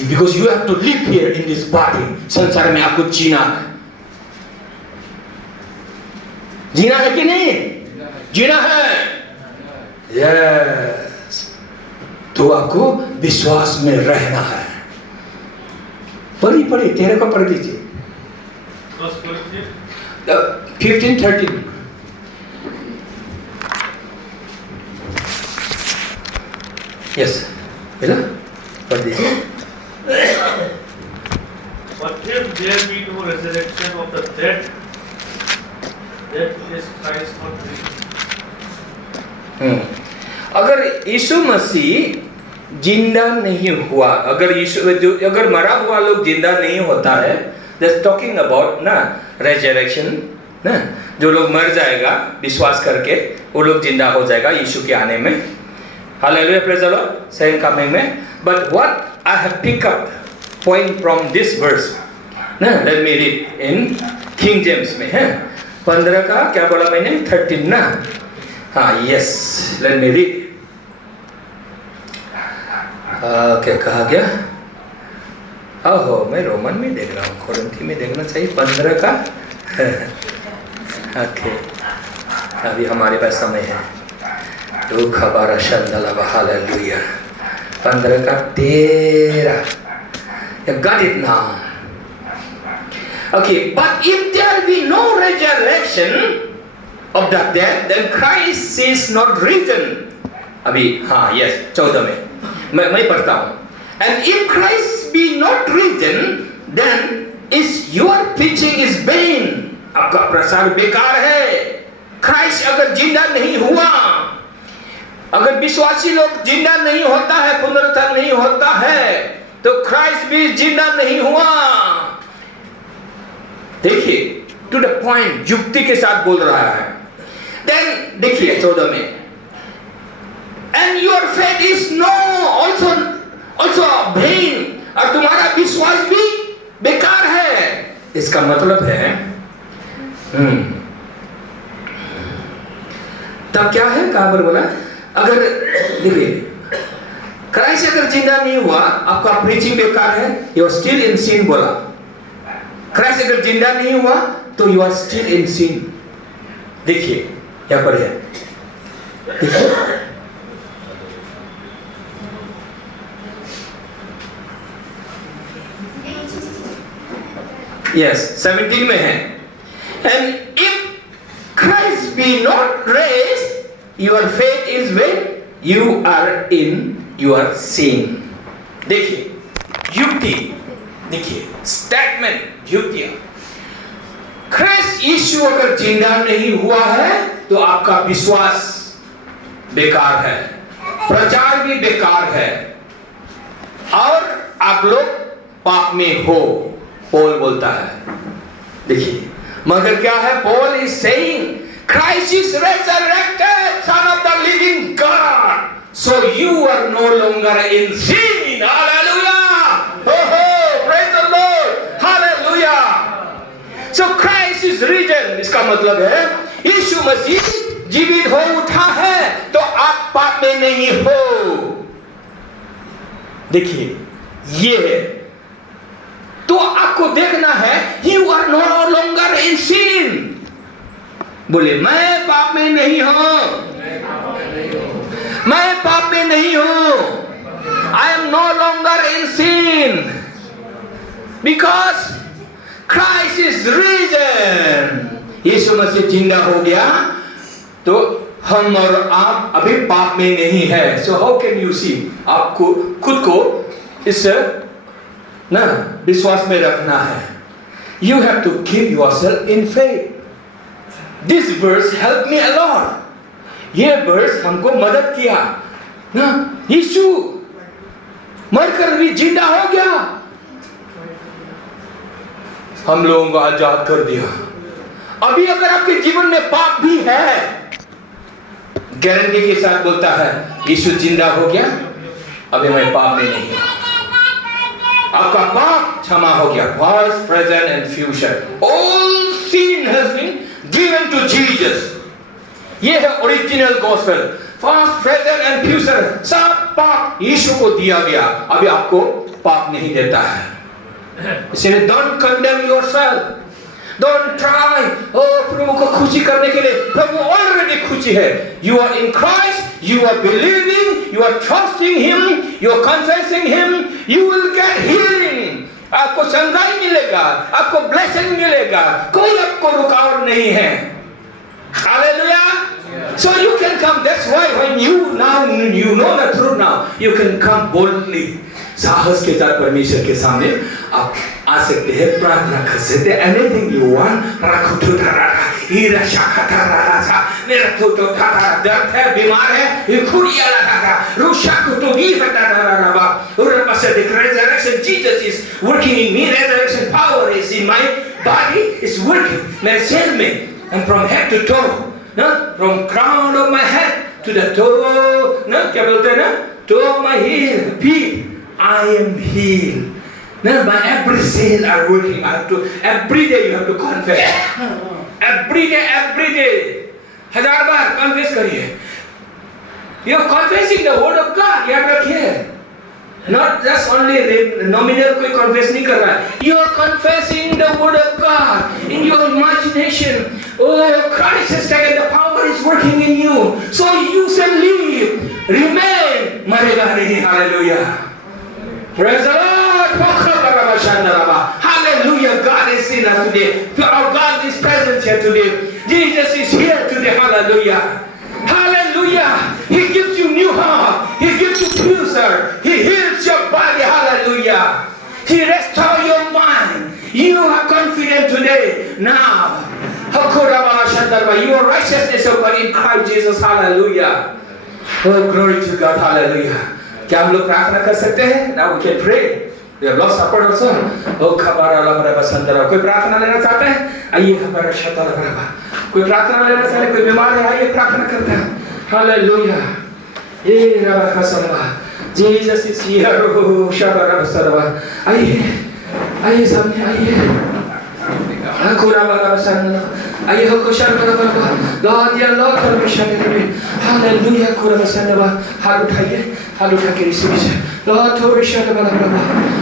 Because you have to live here in this body. संसार में आपको जीना है। जीना है कि नहीं? जीना है। Yes. तो आपको विश्वास में रहना है। पढ़ी 13 को पढ़ दीजिए। 15:13. Yes, बेला पढ़ दीजिए। But if there be no resurrection of the dead, then is Christ not risen? अगर यीशु मसीह जिंदा नहीं हुआ, अगर मरा हुआ लोग जिंदा नहीं होता है, जस्ट टॉकिंग अबाउट ना रेजरेक्शन ना, जो लोग मर जाएगा विश्वास करके वो लोग जिंदा हो जाएगा यीशु के आने में। Hallelujah, praise the Lord, second coming में। But what I have pick up point from this verse ना, let me read in King James में है 15 का क्या बोला मैंने, 13 ना। हाँ, यस, लेट मी रीड। क्या कहा गया? ओहो, मैं रोमन में देख रहा हूँ, कोरिन्थी में देखना चाहिए 15 का। ओके, अभी हमारे पास समय है। दो खबर शंदला, हालेलुया, 15 का 13। Got it now. Okay, but if there be no resurrection of the dead, then Christ is not risen. अभी हाँ, यस, 14 में मैं पढ़ता हूँ। And if Christ be not risen, then is your preaching is vain. आपका प्रचार बेकार है। क्राइस्ट अगर जिंदा नहीं हुआ, अगर विश्वासी लोग जिंदा नहीं होता है, पुनरुत्थान नहीं होता है, तो क्राइस्ट भी जिंदा नहीं हुआ। देखिए, टू द पॉइंट, युक्ति के साथ बोल रहा है। देन देखिए 14 में, and your faith is no also vain, और तुम्हारा विश्वास भी बेकार है। इसका मतलब है तब क्या है, कहां पर बोला? अगर देखिए, क्राइस्ट अगर जिंदा नहीं हुआ, आपका प्रीचिंग बेकार है, you are still in sin बोला। क्राइस्ट अगर जिंदा नहीं हुआ तो you are still in sin. देखिए यहां पर है, देखिए यस 17 में है, and if Christ be not raised your faith is vain you are in your sin. देखिए युक्ति, देखिए स्टेटमेंट, युक्तियां। क्राइस्ट यीशु अगर जिंदा नहीं हुआ है तो आपका विश्वास बेकार है, प्रचार भी बेकार है, और आप लोग पाप में हो, पॉल बोलता है। देखिए मगर क्या है, Paul is saying Christ is resurrected son of the living God, so you are no longer in sin. Hallelujah, ओहो praise the Lord, hallelujah. So Christ is risen, इसका मतलब है यीशु मसीह जीवित हो उठा है तो आप पाप में नहीं हो। देखिए ये है, तो आपको देखना है you are no longer in sin. बोले मैं पाप में नहीं हूं, मैं पाप में नहीं हूं। I am no longer in sin because Christ is risen. यीशु मसीह जिंदा हो गया तो हम और आप अभी पाप में नहीं है। So how can you see, आपको खुद को इस ना विश्वास में रखना है। You have to keep yourself in faith. This verse help me a lot. ये वर्स हमको मदद किया ना, यीशु मरकर भी जिंदा हो गया, हम लोगों को आजाद कर दिया। अभी अगर आपके जीवन में पाप भी है, गारंटी के साथ बोलता है यीशु जिंदा हो गया, अभी मैं पाप में नहीं हूं। आपका पाप क्षमा हो गया, past, present and future. All sin has been given to Jesus. ये है original gospel. Past, present and future, सब पाप यीशु को दिया गया, अभी आपको पाप नहीं देता है। इसलिए don't condemn yourself. Don't try, प्रभु को खुशी करने के लिए, प्रभु ऑलरेडी खुशी है। You are in Christ, you are believing, you are trusting Him, you are confessing Him, you will get healing. आपको संगाई मिलेगा, आपको ब्लेसिंग मिलेगा, कोई आपको रुकावट नहीं है। Hallelujah. So you can come. That's why when you know the truth now, you can come boldly. साहस के साथ परमेश्वर के सामने आप आ सकते हैं, प्रार्थना कर सकते हैं। Anything you want, राखुटो धारा, हीरा शाखा धारा, मेरा तो धारा दर्द है, बीमार है, ये खुरिया लगा, रुशा कुटो भी हटा धारा रबा, और पासे the resurrection Jesus is working in me, resurrection power is in my body, is working मेरे सेल में, and from head to toe, ना from crown of my head to the toe, ना क्या बोलते हैं ना, toe of my heel, feet. I am healed. Now my every cell are working. I have to every day. You have to confess. Every day. 1000 bar confess करिए. You are confessing the word of God. याद रखिए. Not just only nominal कोई confess नहीं कर रहा है. You are confessing the word of God in your imagination. Oh, Christ has taken the power is working in you. So you shall live, remain. मरेगा नहीं. Hallelujah. Praise the Lord. Hallelujah. God is in us today. Our God is present here today. Jesus is here today. Hallelujah. Hallelujah. He gives you new heart. He gives you pulsar. He heals your body. Hallelujah. He restores your mind. You are confident today. Now. Your righteousness is in Christ Jesus. Hallelujah. Oh, glory to God. Hallelujah. क्या हम लोग प्रार्थना कर सकते हैं? Now we can pray. We have lost support also. Oh, खबारा लबरा बसंतरा. कोई प्रार्थना लेना चाहता है? आइए खबारा शता लबरा. कोई प्रार्थना लेना चाहता है? कोई बीमार है? आइए प्रार्थना करते हैं. Hallelujah. ये रबा खसरवा. Jesus is here. Oh, शबरा बसरवा. आइए सामने आइए. आइए हो कोशर करो God या Lord परमेश्वर ने हमें हालेलुया हाथ उठाइए हाथ उठा के रिसीव कीजिए। Lord, थोड़ी शब्द बना बना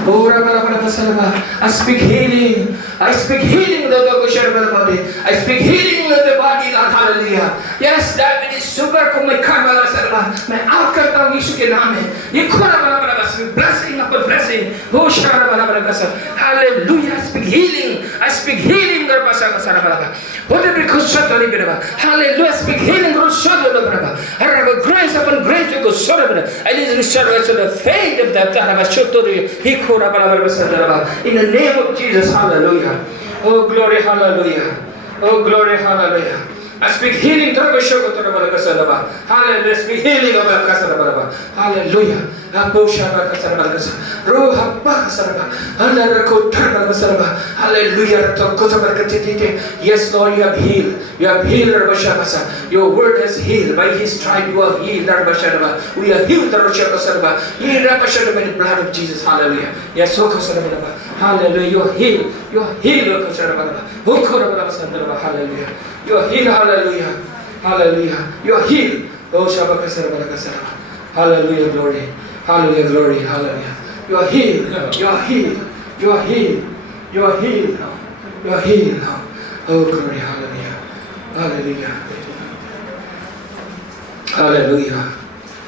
ओरा बना बना सलवा। I speak healing. I speak healing लोगों को शब्द बना बना। I speak healing लोगों के body Lord, hallelujah. Yes, diabetes, sugar को मैं खाने वाला सलवा। मैं आउट करता हूँ यीशु के नाम में। ये खोरा बना बना बस blessing upon blessing। हो शब्द बना बना बस hallelujah. I speak healing. I speak healing कर बस सलवा बना। होते भी खुश होते नहीं बिना। Hallelujah. I speak healing कर शब्द बना बना। हर grace upon grace को शब्द बना। I need to share the faith. In the name of Jesus, hallelujah. Oh, glory, hallelujah. Oh, glory, hallelujah. I speak healing. Hallelujah. Speak healing. Hallelujah. Hallelujah. Yes, Lord, you have healed. You have healed. Your word has healed. By his stripe you are healed. We are healed by the blood of Jesus. Hallelujah. Yes, hallelujah. You are healed. You are healed. Hallelujah. You are healed. Hallelujah. Hallelujah. You are healed. Oh, hallelujah. Glory. Hallelujah. Glory. Hallelujah. You are healed. You are healed. You are healed. You are healed. You are healed. Oh, glory. Hallelujah. Hallelujah. Hallelujah.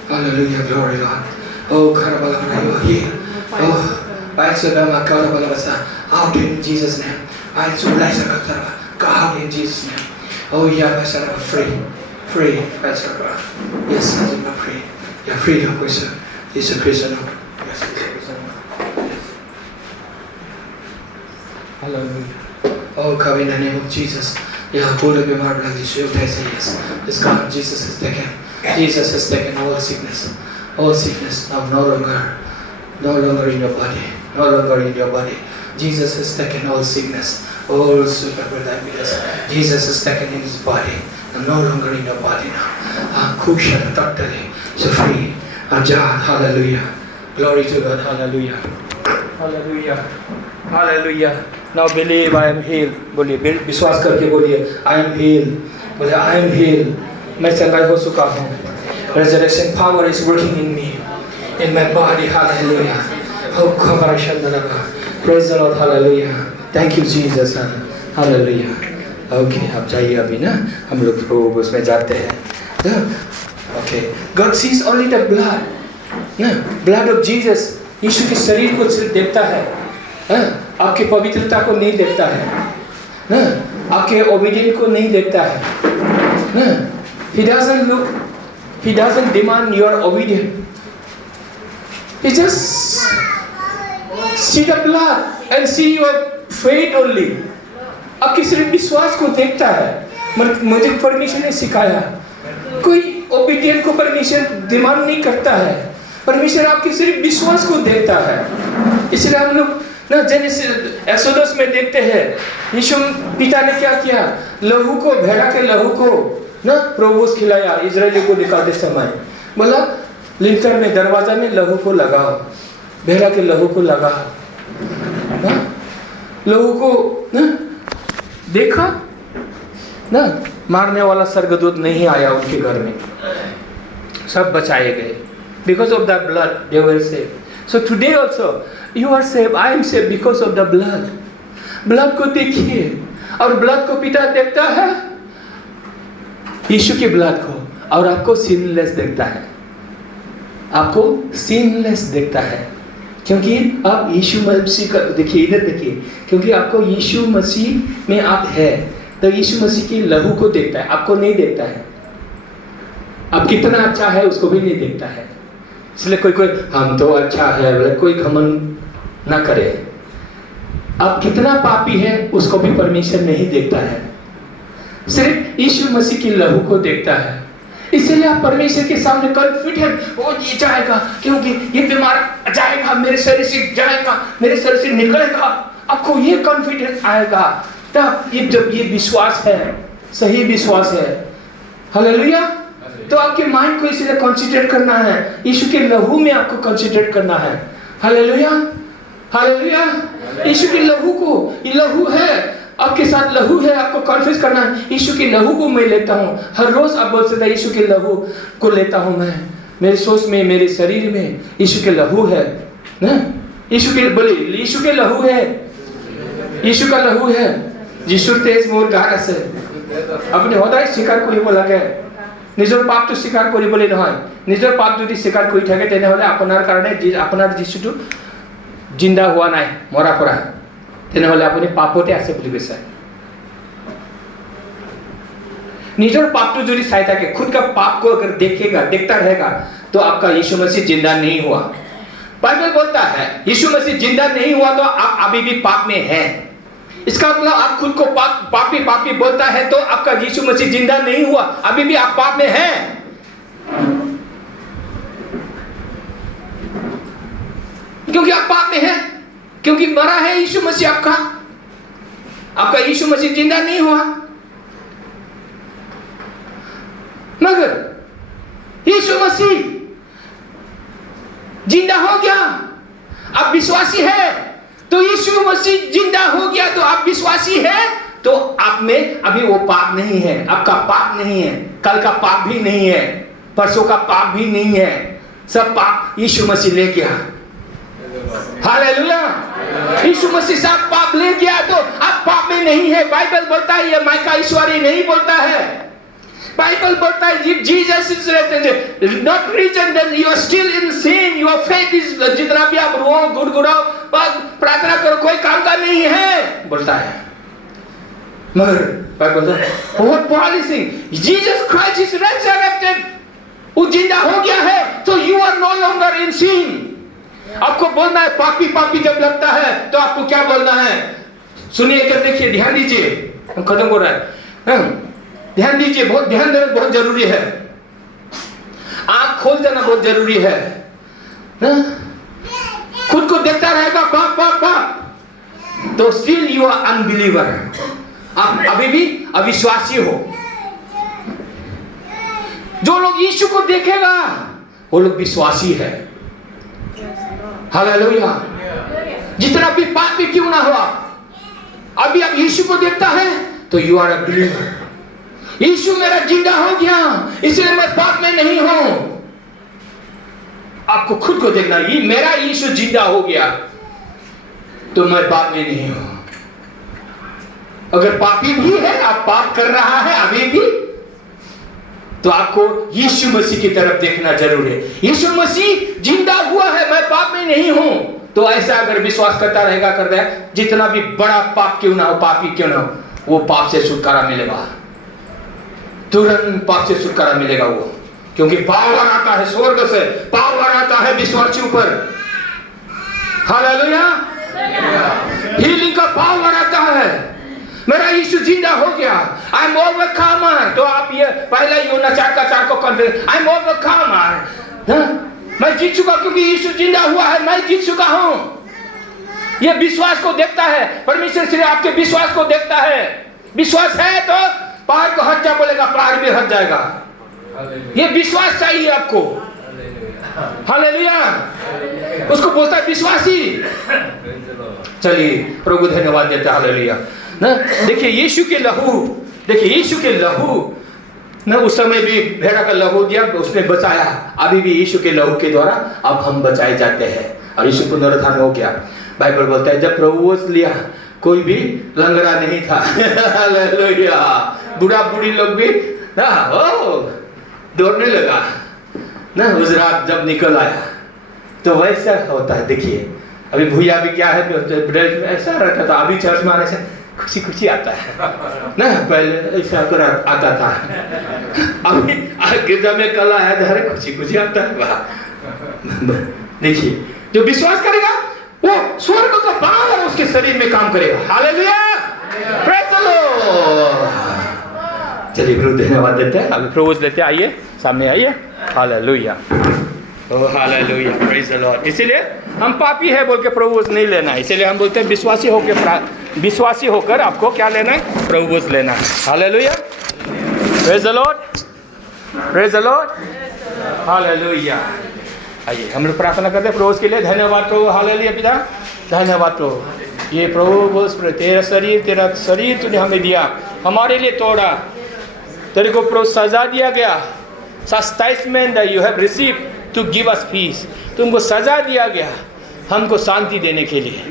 Hallelujah. Glory, Lord. Oh, Karabalabala, you are healed. Oh, I Sudama Karabalabasa. Out in Jesus' name. I bless go out in Jesus' name. Oh, yeah, Pastor, free. Free, Pastor. Yes, I'm free. You're free to worship. He's a prisoner. Yes, he's a prisoner. Hallelujah. Oh, come in the name of Jesus. Yeah, hold up your heart like this. You guys say yes. It's gone. Jesus has taken. Jesus has taken all sickness. All sickness. Now no longer in your body. No longer in your body. Jesus has taken all sickness. All super diabetes. Jesus has taken in his body. And no longer in your body now. Kushan totally. So free. Ajad. Hallelujah. Glory to God. Hallelujah. Hallelujah. Hallelujah. Now believe I am healed. बोलिए विश्वास करके बोलिए I am healed. बोलिए I am healed. मैं चंगा हो चुका हूँ. Resurrection power is working in me, in my body. Hallelujah. Oh, praise the Lord. Hallelujah. Thank you Jesus. Hallelujah. Okay, अब जाइए अभी ना हम लोग उसमें जाते हैं. Okay. God sees only the blood. Blood of Jesus. यीशु के शरीर को सिर्फ देखता है. आपके पवित्रता को नहीं देखता है. आपके obedient को नहीं देखता है. He doesn't look. He doesn't demand your obedience. He just see the blood and see your faith only. आपके सिर्फ विश्वास को देखता है. मुझे परमेश्वर ने सिखाया. कोई obedient को परमेश्वर डिमांड नहीं करता है. परमेश्वर आपके सिर्फ विश्वास को देखता है. इसलिए हम लोग ना जेनेसिस एक्सोडस में देखते हैं. यीशु पिता ने क्या किया? लहू को, भेड़ा के लहू को ना प्रोवोस खिलाया इजरायली को निकालते समय. बोला लिंटर में दरवाजा में लहू को लगाओ, भेड़ा के लहू को लगाओ. लहू को ना देखा ना, मारने वाला स्वर्गदूत नहीं आया उनके घर में. सब बचाए गए. Because of that blood they were saved. So today also you are saved. I am saved because of the blood. Blood को देखिए. और ब्लड को पिता देखता है यीशु के ब्लड को, और आपको सिनलेस देखता है. आपको सिनलेस देखता है क्योंकि आप यीशु मसीह का देखिए. इधर देखिए, क्योंकि आपको यीशु मसीह में आप है, तो यीशु मसीह की लहू को देखता है, आपको नहीं देखता है. आप कितना अच्छा है उसको भी नहीं देखता है. इसलिए कोई हम तो अच्छा है बोले कोई घमंड ना करे. आप कितना पापी है उसको भी परमेश्वर नहीं देखता है, सिर्फ यीशु मसीह की लहू को देखता है. इसलिए आप परमेश्वर के सामने कॉन्फिडेंट हो जाएगा, क्योंकि ये बीमार जाएगा, मेरे शरीर से जाएगा, मेरे शरीर से निकलेगा. आपको ये कॉन्फिडेंस आएगा तब ये, जब ये विश्वास है, सही विश्वास है. हालेलुया. तो आपके माइंड को इसलिए कंसीडर करना है, यीशु के लहू में आपको कंसीडर करना है. हालेलुया. हालेलुया. यीशु के लहू को, ये लहू है आपके साथ, लहू है, आपको कॉन्फेस करना है. यीशु के लहू को मैं लेता हूँ. हर रोज आप बोल सकते हैं यीशु के लहू को लेता हूँ मैं. मेरे सोच में, मेरे शरीर में यीशु के लहू है ना। यीशु के बोले, यीशु के लहू है, यीशु का लहू है। যিশুৰ তেজ মোৰ গাত আছে। আপুনি সদায় স্বীকাৰ কৰিব লাগে। নিজৰ পাপটো স্বীকাৰ কৰিবলৈ নহয়, নিজৰ পাপ যদি স্বীকাৰ কৰি থাকে তেনেহ'লে আপোনাৰ কাৰণে আপোনাৰ যিশুটো জিন্দা হোৱা নাই, মৰা পৰা, তেনেহ'লে আপুনি পাপতে আছে বুলি কৈছে। निजर पाप तो जो चाहता है, खुद का पाप को अगर देखेगा, देखता रहेगा, तो आपका यीशु मसीह जिंदा नहीं हुआ। बाइबल बोलता है यीशु मसीह जिंदा नहीं हुआ तो आप अभी भी पाप में हैं। इसका मतलब आप खुद को पापी पापी बोलता है तो आपका यीशु मसीह जिंदा नहीं हुआ, अभी भी आप पाप में हैं। क्योंकि आप पाप में हैं, क्योंकि मरा है यीशु मसीह आपका यीशु मसीह जिंदा नहीं हुआ। मगर यीशु मसीह जिंदा हो गया, आप विश्वासी है तो यीशु मसीह जिंदा हो गया तो आप विश्वासी है, तो आप में अभी वो पाप नहीं है, आपका पाप नहीं है, कल का पाप भी नहीं है, परसों का पाप भी नहीं है, सब पाप यीशु मसीह ले गया। हालेलुया। यीशु मसीह सब पाप ले गया तो आप पाप में नहीं है। बाइबल बोलता है, ये माइका ईश्वरी नहीं बोलता है। बाइबल बोलता है Jesus is not risen then you are still in sin, your faith is, जितना भी आप रो गुड़गुड़ाओ प्रार्थना करो कोई काम का नहीं है बोलता है। मगर बाइबल बोलता है what Paul is saying, Jesus Christ is resurrected, वो जिंदा हो गया है तो you are no longer in sin. आपको बोलना है पापी पापी जब लगता है तो आपको क्या बोलना है, सुनिए इधर देखिए, ध्यान दीजिए, हम खत्म हो रहा है, ध्यान दीजिए, बहुत ध्यान देना बहुत जरूरी है, आंख खोल देना बहुत जरूरी है। खुद को देखता रहेगा पाप पाप पाप तो स्टिल यू आर अनबिलीवर, आप अभी भी अविश्वासी हो। जो लोग यीशु को देखेगा वो लोग विश्वासी है। हालेलुया। जितना भी पाप भी क्यों ना हो, अभी आप यीशु को देखता है तो यू आर अ बिलीवर। यीशु मेरा जिंदा हो गया इसलिए मैं पाप में नहीं हूं। आपको खुद को देखना, ये मेरा यीशु जिंदा हो गया तो मैं पाप में नहीं हूं। अगर पापी भी है, आप पाप कर रहा है अभी भी, तो आपको यीशु मसीह की तरफ देखना जरूरी है। यीशु मसीह जिंदा हुआ है, मैं पाप में नहीं हूं, तो ऐसा अगर विश्वास करता रहेगा, कर रहा है, जितना भी बड़ा पाप क्यों ना हो, पापी क्यों ना हो, वो पाप से छुटकारा मिलेगा, तुरंत पाप से छुटकारा मिलेगा वो। क्योंकि पावर आता है स्वर्ग से, पावर आता है विश्वासियों पर। हालेलुया। हीलिंग का पावर आता है। मेरा यीशु जिंदा हो गया, आई एम ओवरकमर, तो आप ये पहले यूहन्ना 4:4 को कन्फेस, आई एम ओवरकमर, मैं जीत चुका क्योंकि यीशु जिंदा हुआ है, मैं जीत चुका हूं। ये विश्वास को देखता है, परमेश्वर सिर्फ आपके विश्वास को देखता है। विश्वास है तो पहाड़ को हट जा बोलेगा, पहाड़ भी हट जाएगा। ये विश्वास चाहिए आपको। हालेलुया। उसको बोलता है विश्वासी। चलिए प्रभु धन्यवाद देता है। हालेलुया ना। देखिए यीशु के लहू, देखिए यीशु के लहू ना, उस समय भी भेड़ा का लहू दिया, उसने बचाया। अभी भी यीशु के लहू के द्वारा अब हम बचाए जाते हैं और यीशु पुनरुत्थान हो गया। बाइबल बोलता है जब प्रभु लिया कोई भी लंगड़ा नहीं था। हालेलुया। बूढ़ा बूढ़ी लोग भी ना दौड़ने लगा ना। उस रात जब निकल आया तो वैसा होता है। देखिए अभी भूया भी क्या है, ऐसा रहता था, अभी चर्च में आने से खुशी खुशी आता है ना, पहले ऐसा कर आता था, अभी गिरजा में कल आया धरे खुशी खुशी आता है। देखिए जो विश्वास करेगा वो स्वर्ग का पावर उसके शरीर में काम करेगा। हालेलुया। Praise the Lord. चलिए प्रभु धन्यवाद देते हैं, अभी प्रभु लेते हैं, आइए सामने आइए। Hallelujah. Oh hallelujah. Praise the Lord. इसीलिए हम पापी है बोल के प्रभु नहीं लेना है, इसीलिए हम बोलते हैं विश्वासी होकर आपको क्या लेना है, प्रभु लेना है। Hallelujah. Praise the Lord. Praise the Lord. Hallelujah. आइए हम लोग प्रार्थना करते हैं प्रभु के लिए। धन्यवाद प्रभु। हालेलुया पिता, धन्यवाद प्रभु। ये प्रभु तेरा शरीर तूने हमें दिया, हमारे लिए तोड़ा, तेरे को प्रभु सजा दिया गया, chastisement that you have received to give us peace. तुमको सजा दिया गया हमको शांति देने के लिए,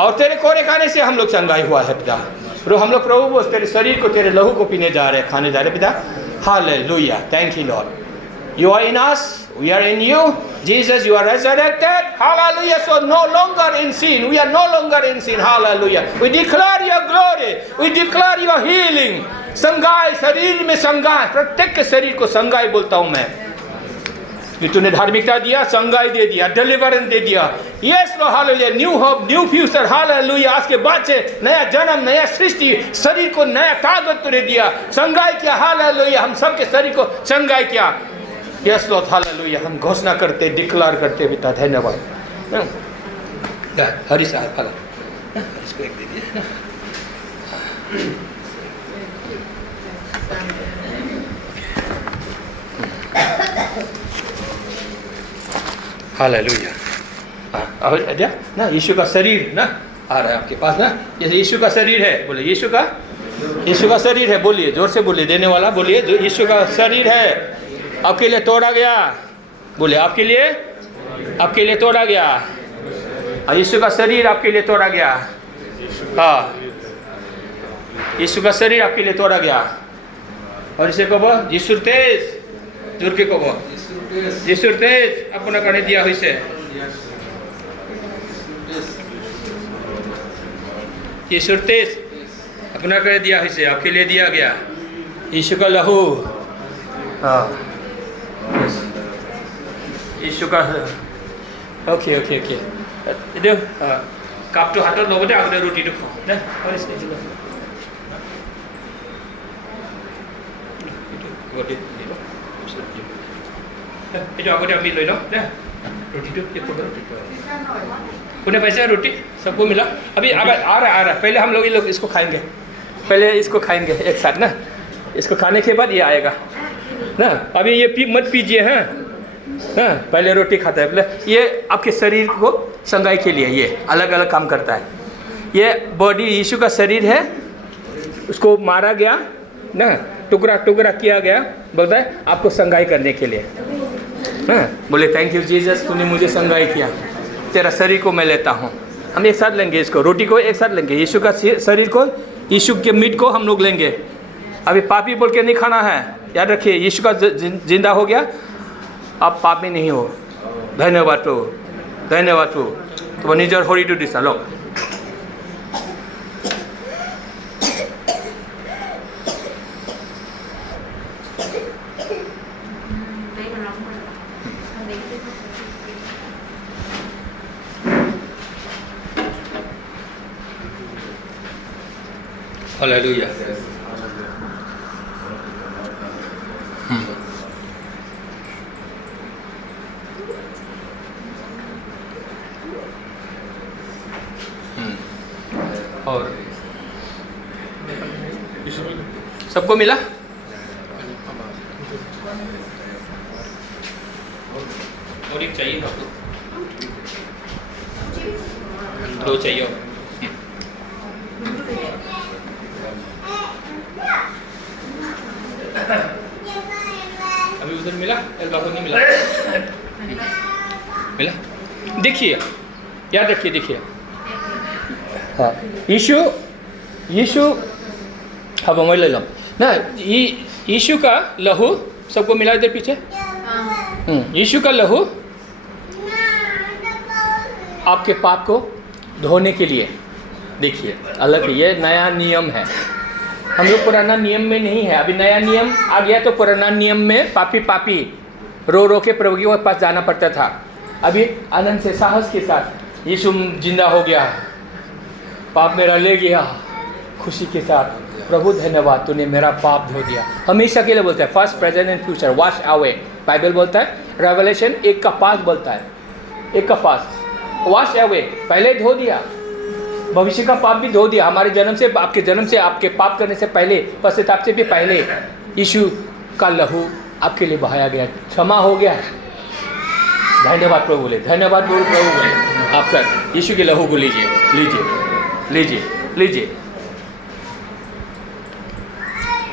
और तेरे कोरे खाने से हम लोग चंगाई हुआ है पिता। हम लोग प्रभु वो तेरे शरीर को, तेरे लहू को पीने जा रहे हैं, खाने जा रहे हैं पिता। Hallelujah, thank you Lord. You are in us, we are in you. Jesus, you are resurrected. Hallelujah. So no longer in sin. We are no longer in sin. Hallelujah. We declare your glory. We declare your healing. Sangai, शरीर में संगाई, प्रत्येक के शरीर को संगाई बोलता हूं मैं। कि तूने धार्मिकता दिया, संगाई दे दिया, डिलीवरेंस दे दिया। Yes Lord, hallelujah. New hope, new future, hallelujah. आज के बाद से नया जन्म, नया सृष्टि, शरीर को नया ताकत तूने दिया, संगाई किया। हालेलुया, हम सबके शरीर को संगाई किया। Yes Lord, hallelujah. हम घोषणा करते, डिक्लेयर करते पिता, धन्यवाद। हरी साहब फला इसको एक दे दीजिए। हालेलुया। ना यीशु का शरीर ना आ रहा है आपके पास ना, जैसे यीशु का शरीर है, बोले यीशु का शरीर है, बोलिए जोर से बोलिए, देने वाला बोलिए, जो यीशु का शरीर है आपके लिए तोड़ा गया, बोले आपके लिए तोड़ा गया, यीशु का शरीर आपके लिए तोड़ा गया। हाँ, यीशु का शरीर आपके लिए तोड़ा गया। और इसे कहो यीशु तेज, जोर के कहो यीशु तेज अपना करने दिया हुई से, यीशु तेज अपना कर दिया हुई से आपके लिए दिया गया। यीशु का लहू, हाँ यीशु का, ओके ओके ओके। दे काप तो हाथों लोगों ने आगे रोटी तो खाओ ना, और इसके रोटी itu aku dah ambil dulu dah रोटी तो ये पूरा रोटी उन्हें पैसे रोटी सबको मिला। अभी अब आ रहा पहले हम लोग ये लोग इसको खाएंगे, पहले इसको खाएंगे एक साथ ना, इसको खाने के बाद ये आएगा ना। अभी ये मत पीजिए हैं, हाँ पहले रोटी खाता है, पहले ये आपके शरीर को संगाई के लिए ये अलग अलग काम करता है। ये बॉडी यीशु का शरीर है, उसको मारा गया ना, टुकड़ा टुकड़ा किया गया, बोलता है आपको संगाई करने के लिए। हाँ बोले थैंक यू जीसस, तूने मुझे संगाई किया, तेरा शरीर को मैं लेता हूँ। हम एक साथ लेंगे इसको, रोटी को एक साथ लेंगे, यीशु का शरीर को, यीशु के मीट को हम लोग लेंगे। अभी पापी बोल के नहीं खाना है, याद रखिए यीशु का जिंदा हो गया, आप पापी नहीं हो। धन्यवाद तो तो निजर होरी टू दिस लो। हालेलुया। और सबको मिला? और एक चाहिए आपको? दो चाहिए और? अभी उधर मिला, एल्बा को नहीं मिला? मिला? देखिए, याद रखिए, देखिए, हाँ यीशु अब मैं ले लो ना, यीशु का लहू सबको मिला इधर पीछे। यीशु का लहू आपके पाप को धोने के लिए, देखिए अलग है, ये नया नियम है। हम लोग पुराना नियम में नहीं है, अभी नया नियम आ गया, तो पुराना नियम में पापी रो के प्रभु के पास जाना पड़ता था। अभी आनंद से, साहस के साथ यीशु जिंदा हो गया, पाप मेरा ले गया, खुशी के साथ प्रभु धन्यवाद, तूने मेरा पाप धो दिया। हमेशा के लिए बोलता है, first present and future, wash away, Bible बोलता है। रेवलेशन 1:5 बोलता है, 1:5, वॉश अवे, पहले धो दिया, भविष्य का पाप भी धो दिया। हमारे जन्म से, आपके जन्म से, आपके पाप करने से पहले, पश्चाताप से भी पहले यीशु का लहू आपके लिए बहाया गया, क्षमा हो गया। धन्यवाद प्रभु बोले, धन्यवाद प्रभु बोले, आपका यीशु के लहू को लीजिए, लीजिए लीजिए लीजिए।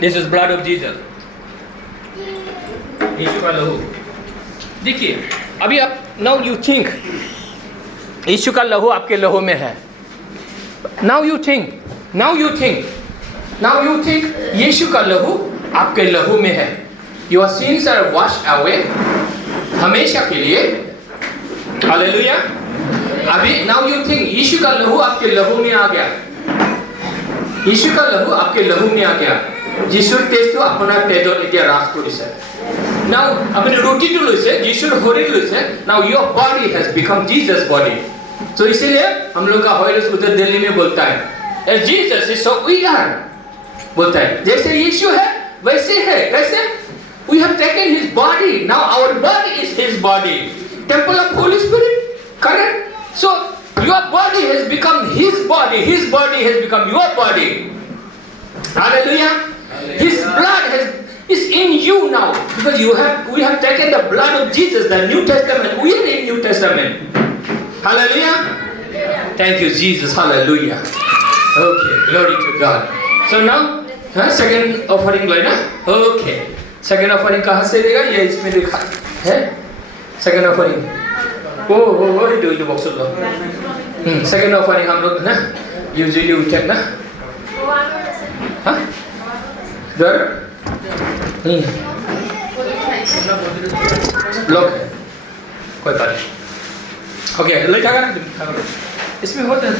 This is blood of Jesus. यीशु का लहू। देखिए अभी आप नाउ यू थिंक यीशु का लहू आपके लहू में है। नाउ यू थिंक यीशु का लहू आपके लहू में है। Your sins are wash away हमेशा के लिए। हालेलुया। अभी नाउ यू थिंक यीशु का लहू आपके लहू में आ गया। यीशु का लहू आपके लहू में आ गया। যিশুৰ তেজটো আপোনাৰ তেজত এতিয়া ৰাজ কৰিছে। নাও আপুনি ৰুটিটো লৈছে, যিশুৰ শৰীৰ লৈছে। Now your body has become Jesus body. तो इसीलिए हम लोग का हॉलिस उधर दिल्ली में बोलता है as Jesus is so we are, बोलता है जैसे यीशु है वैसे है। कैसे? We have taken his body, now our body is his body, temple of holy spirit. Correct? So your body has become his body has become your body. Hallelujah. His blood is in you now because we have taken the blood of Jesus, the New Testament. We are in New Testament. Hallelujah. Thank you, Jesus. Hallelujah. Okay, glory to God. So now, second offering लेना. Okay. Second offering कहाँ से लेगा? ये इसमें लिखा है. Second offering. ये box लो. Second offering हम लोग ना usually we take ना. हाँ? इधर नहीं है, ब्लॉक है, कोई बात नहीं। ओके लेटा करना इसमें होता है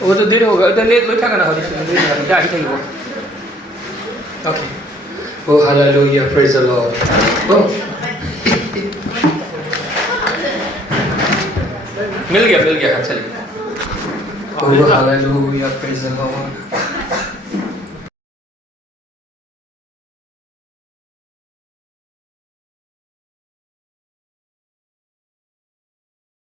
वो तो देर होगा इधर लेटा करना हो इसमें क्या ही नहीं वो। Okay oh hallelujah praise the Lord. ओ मिल गया हाँ चलिए। Oh hallelujah praise the Lord.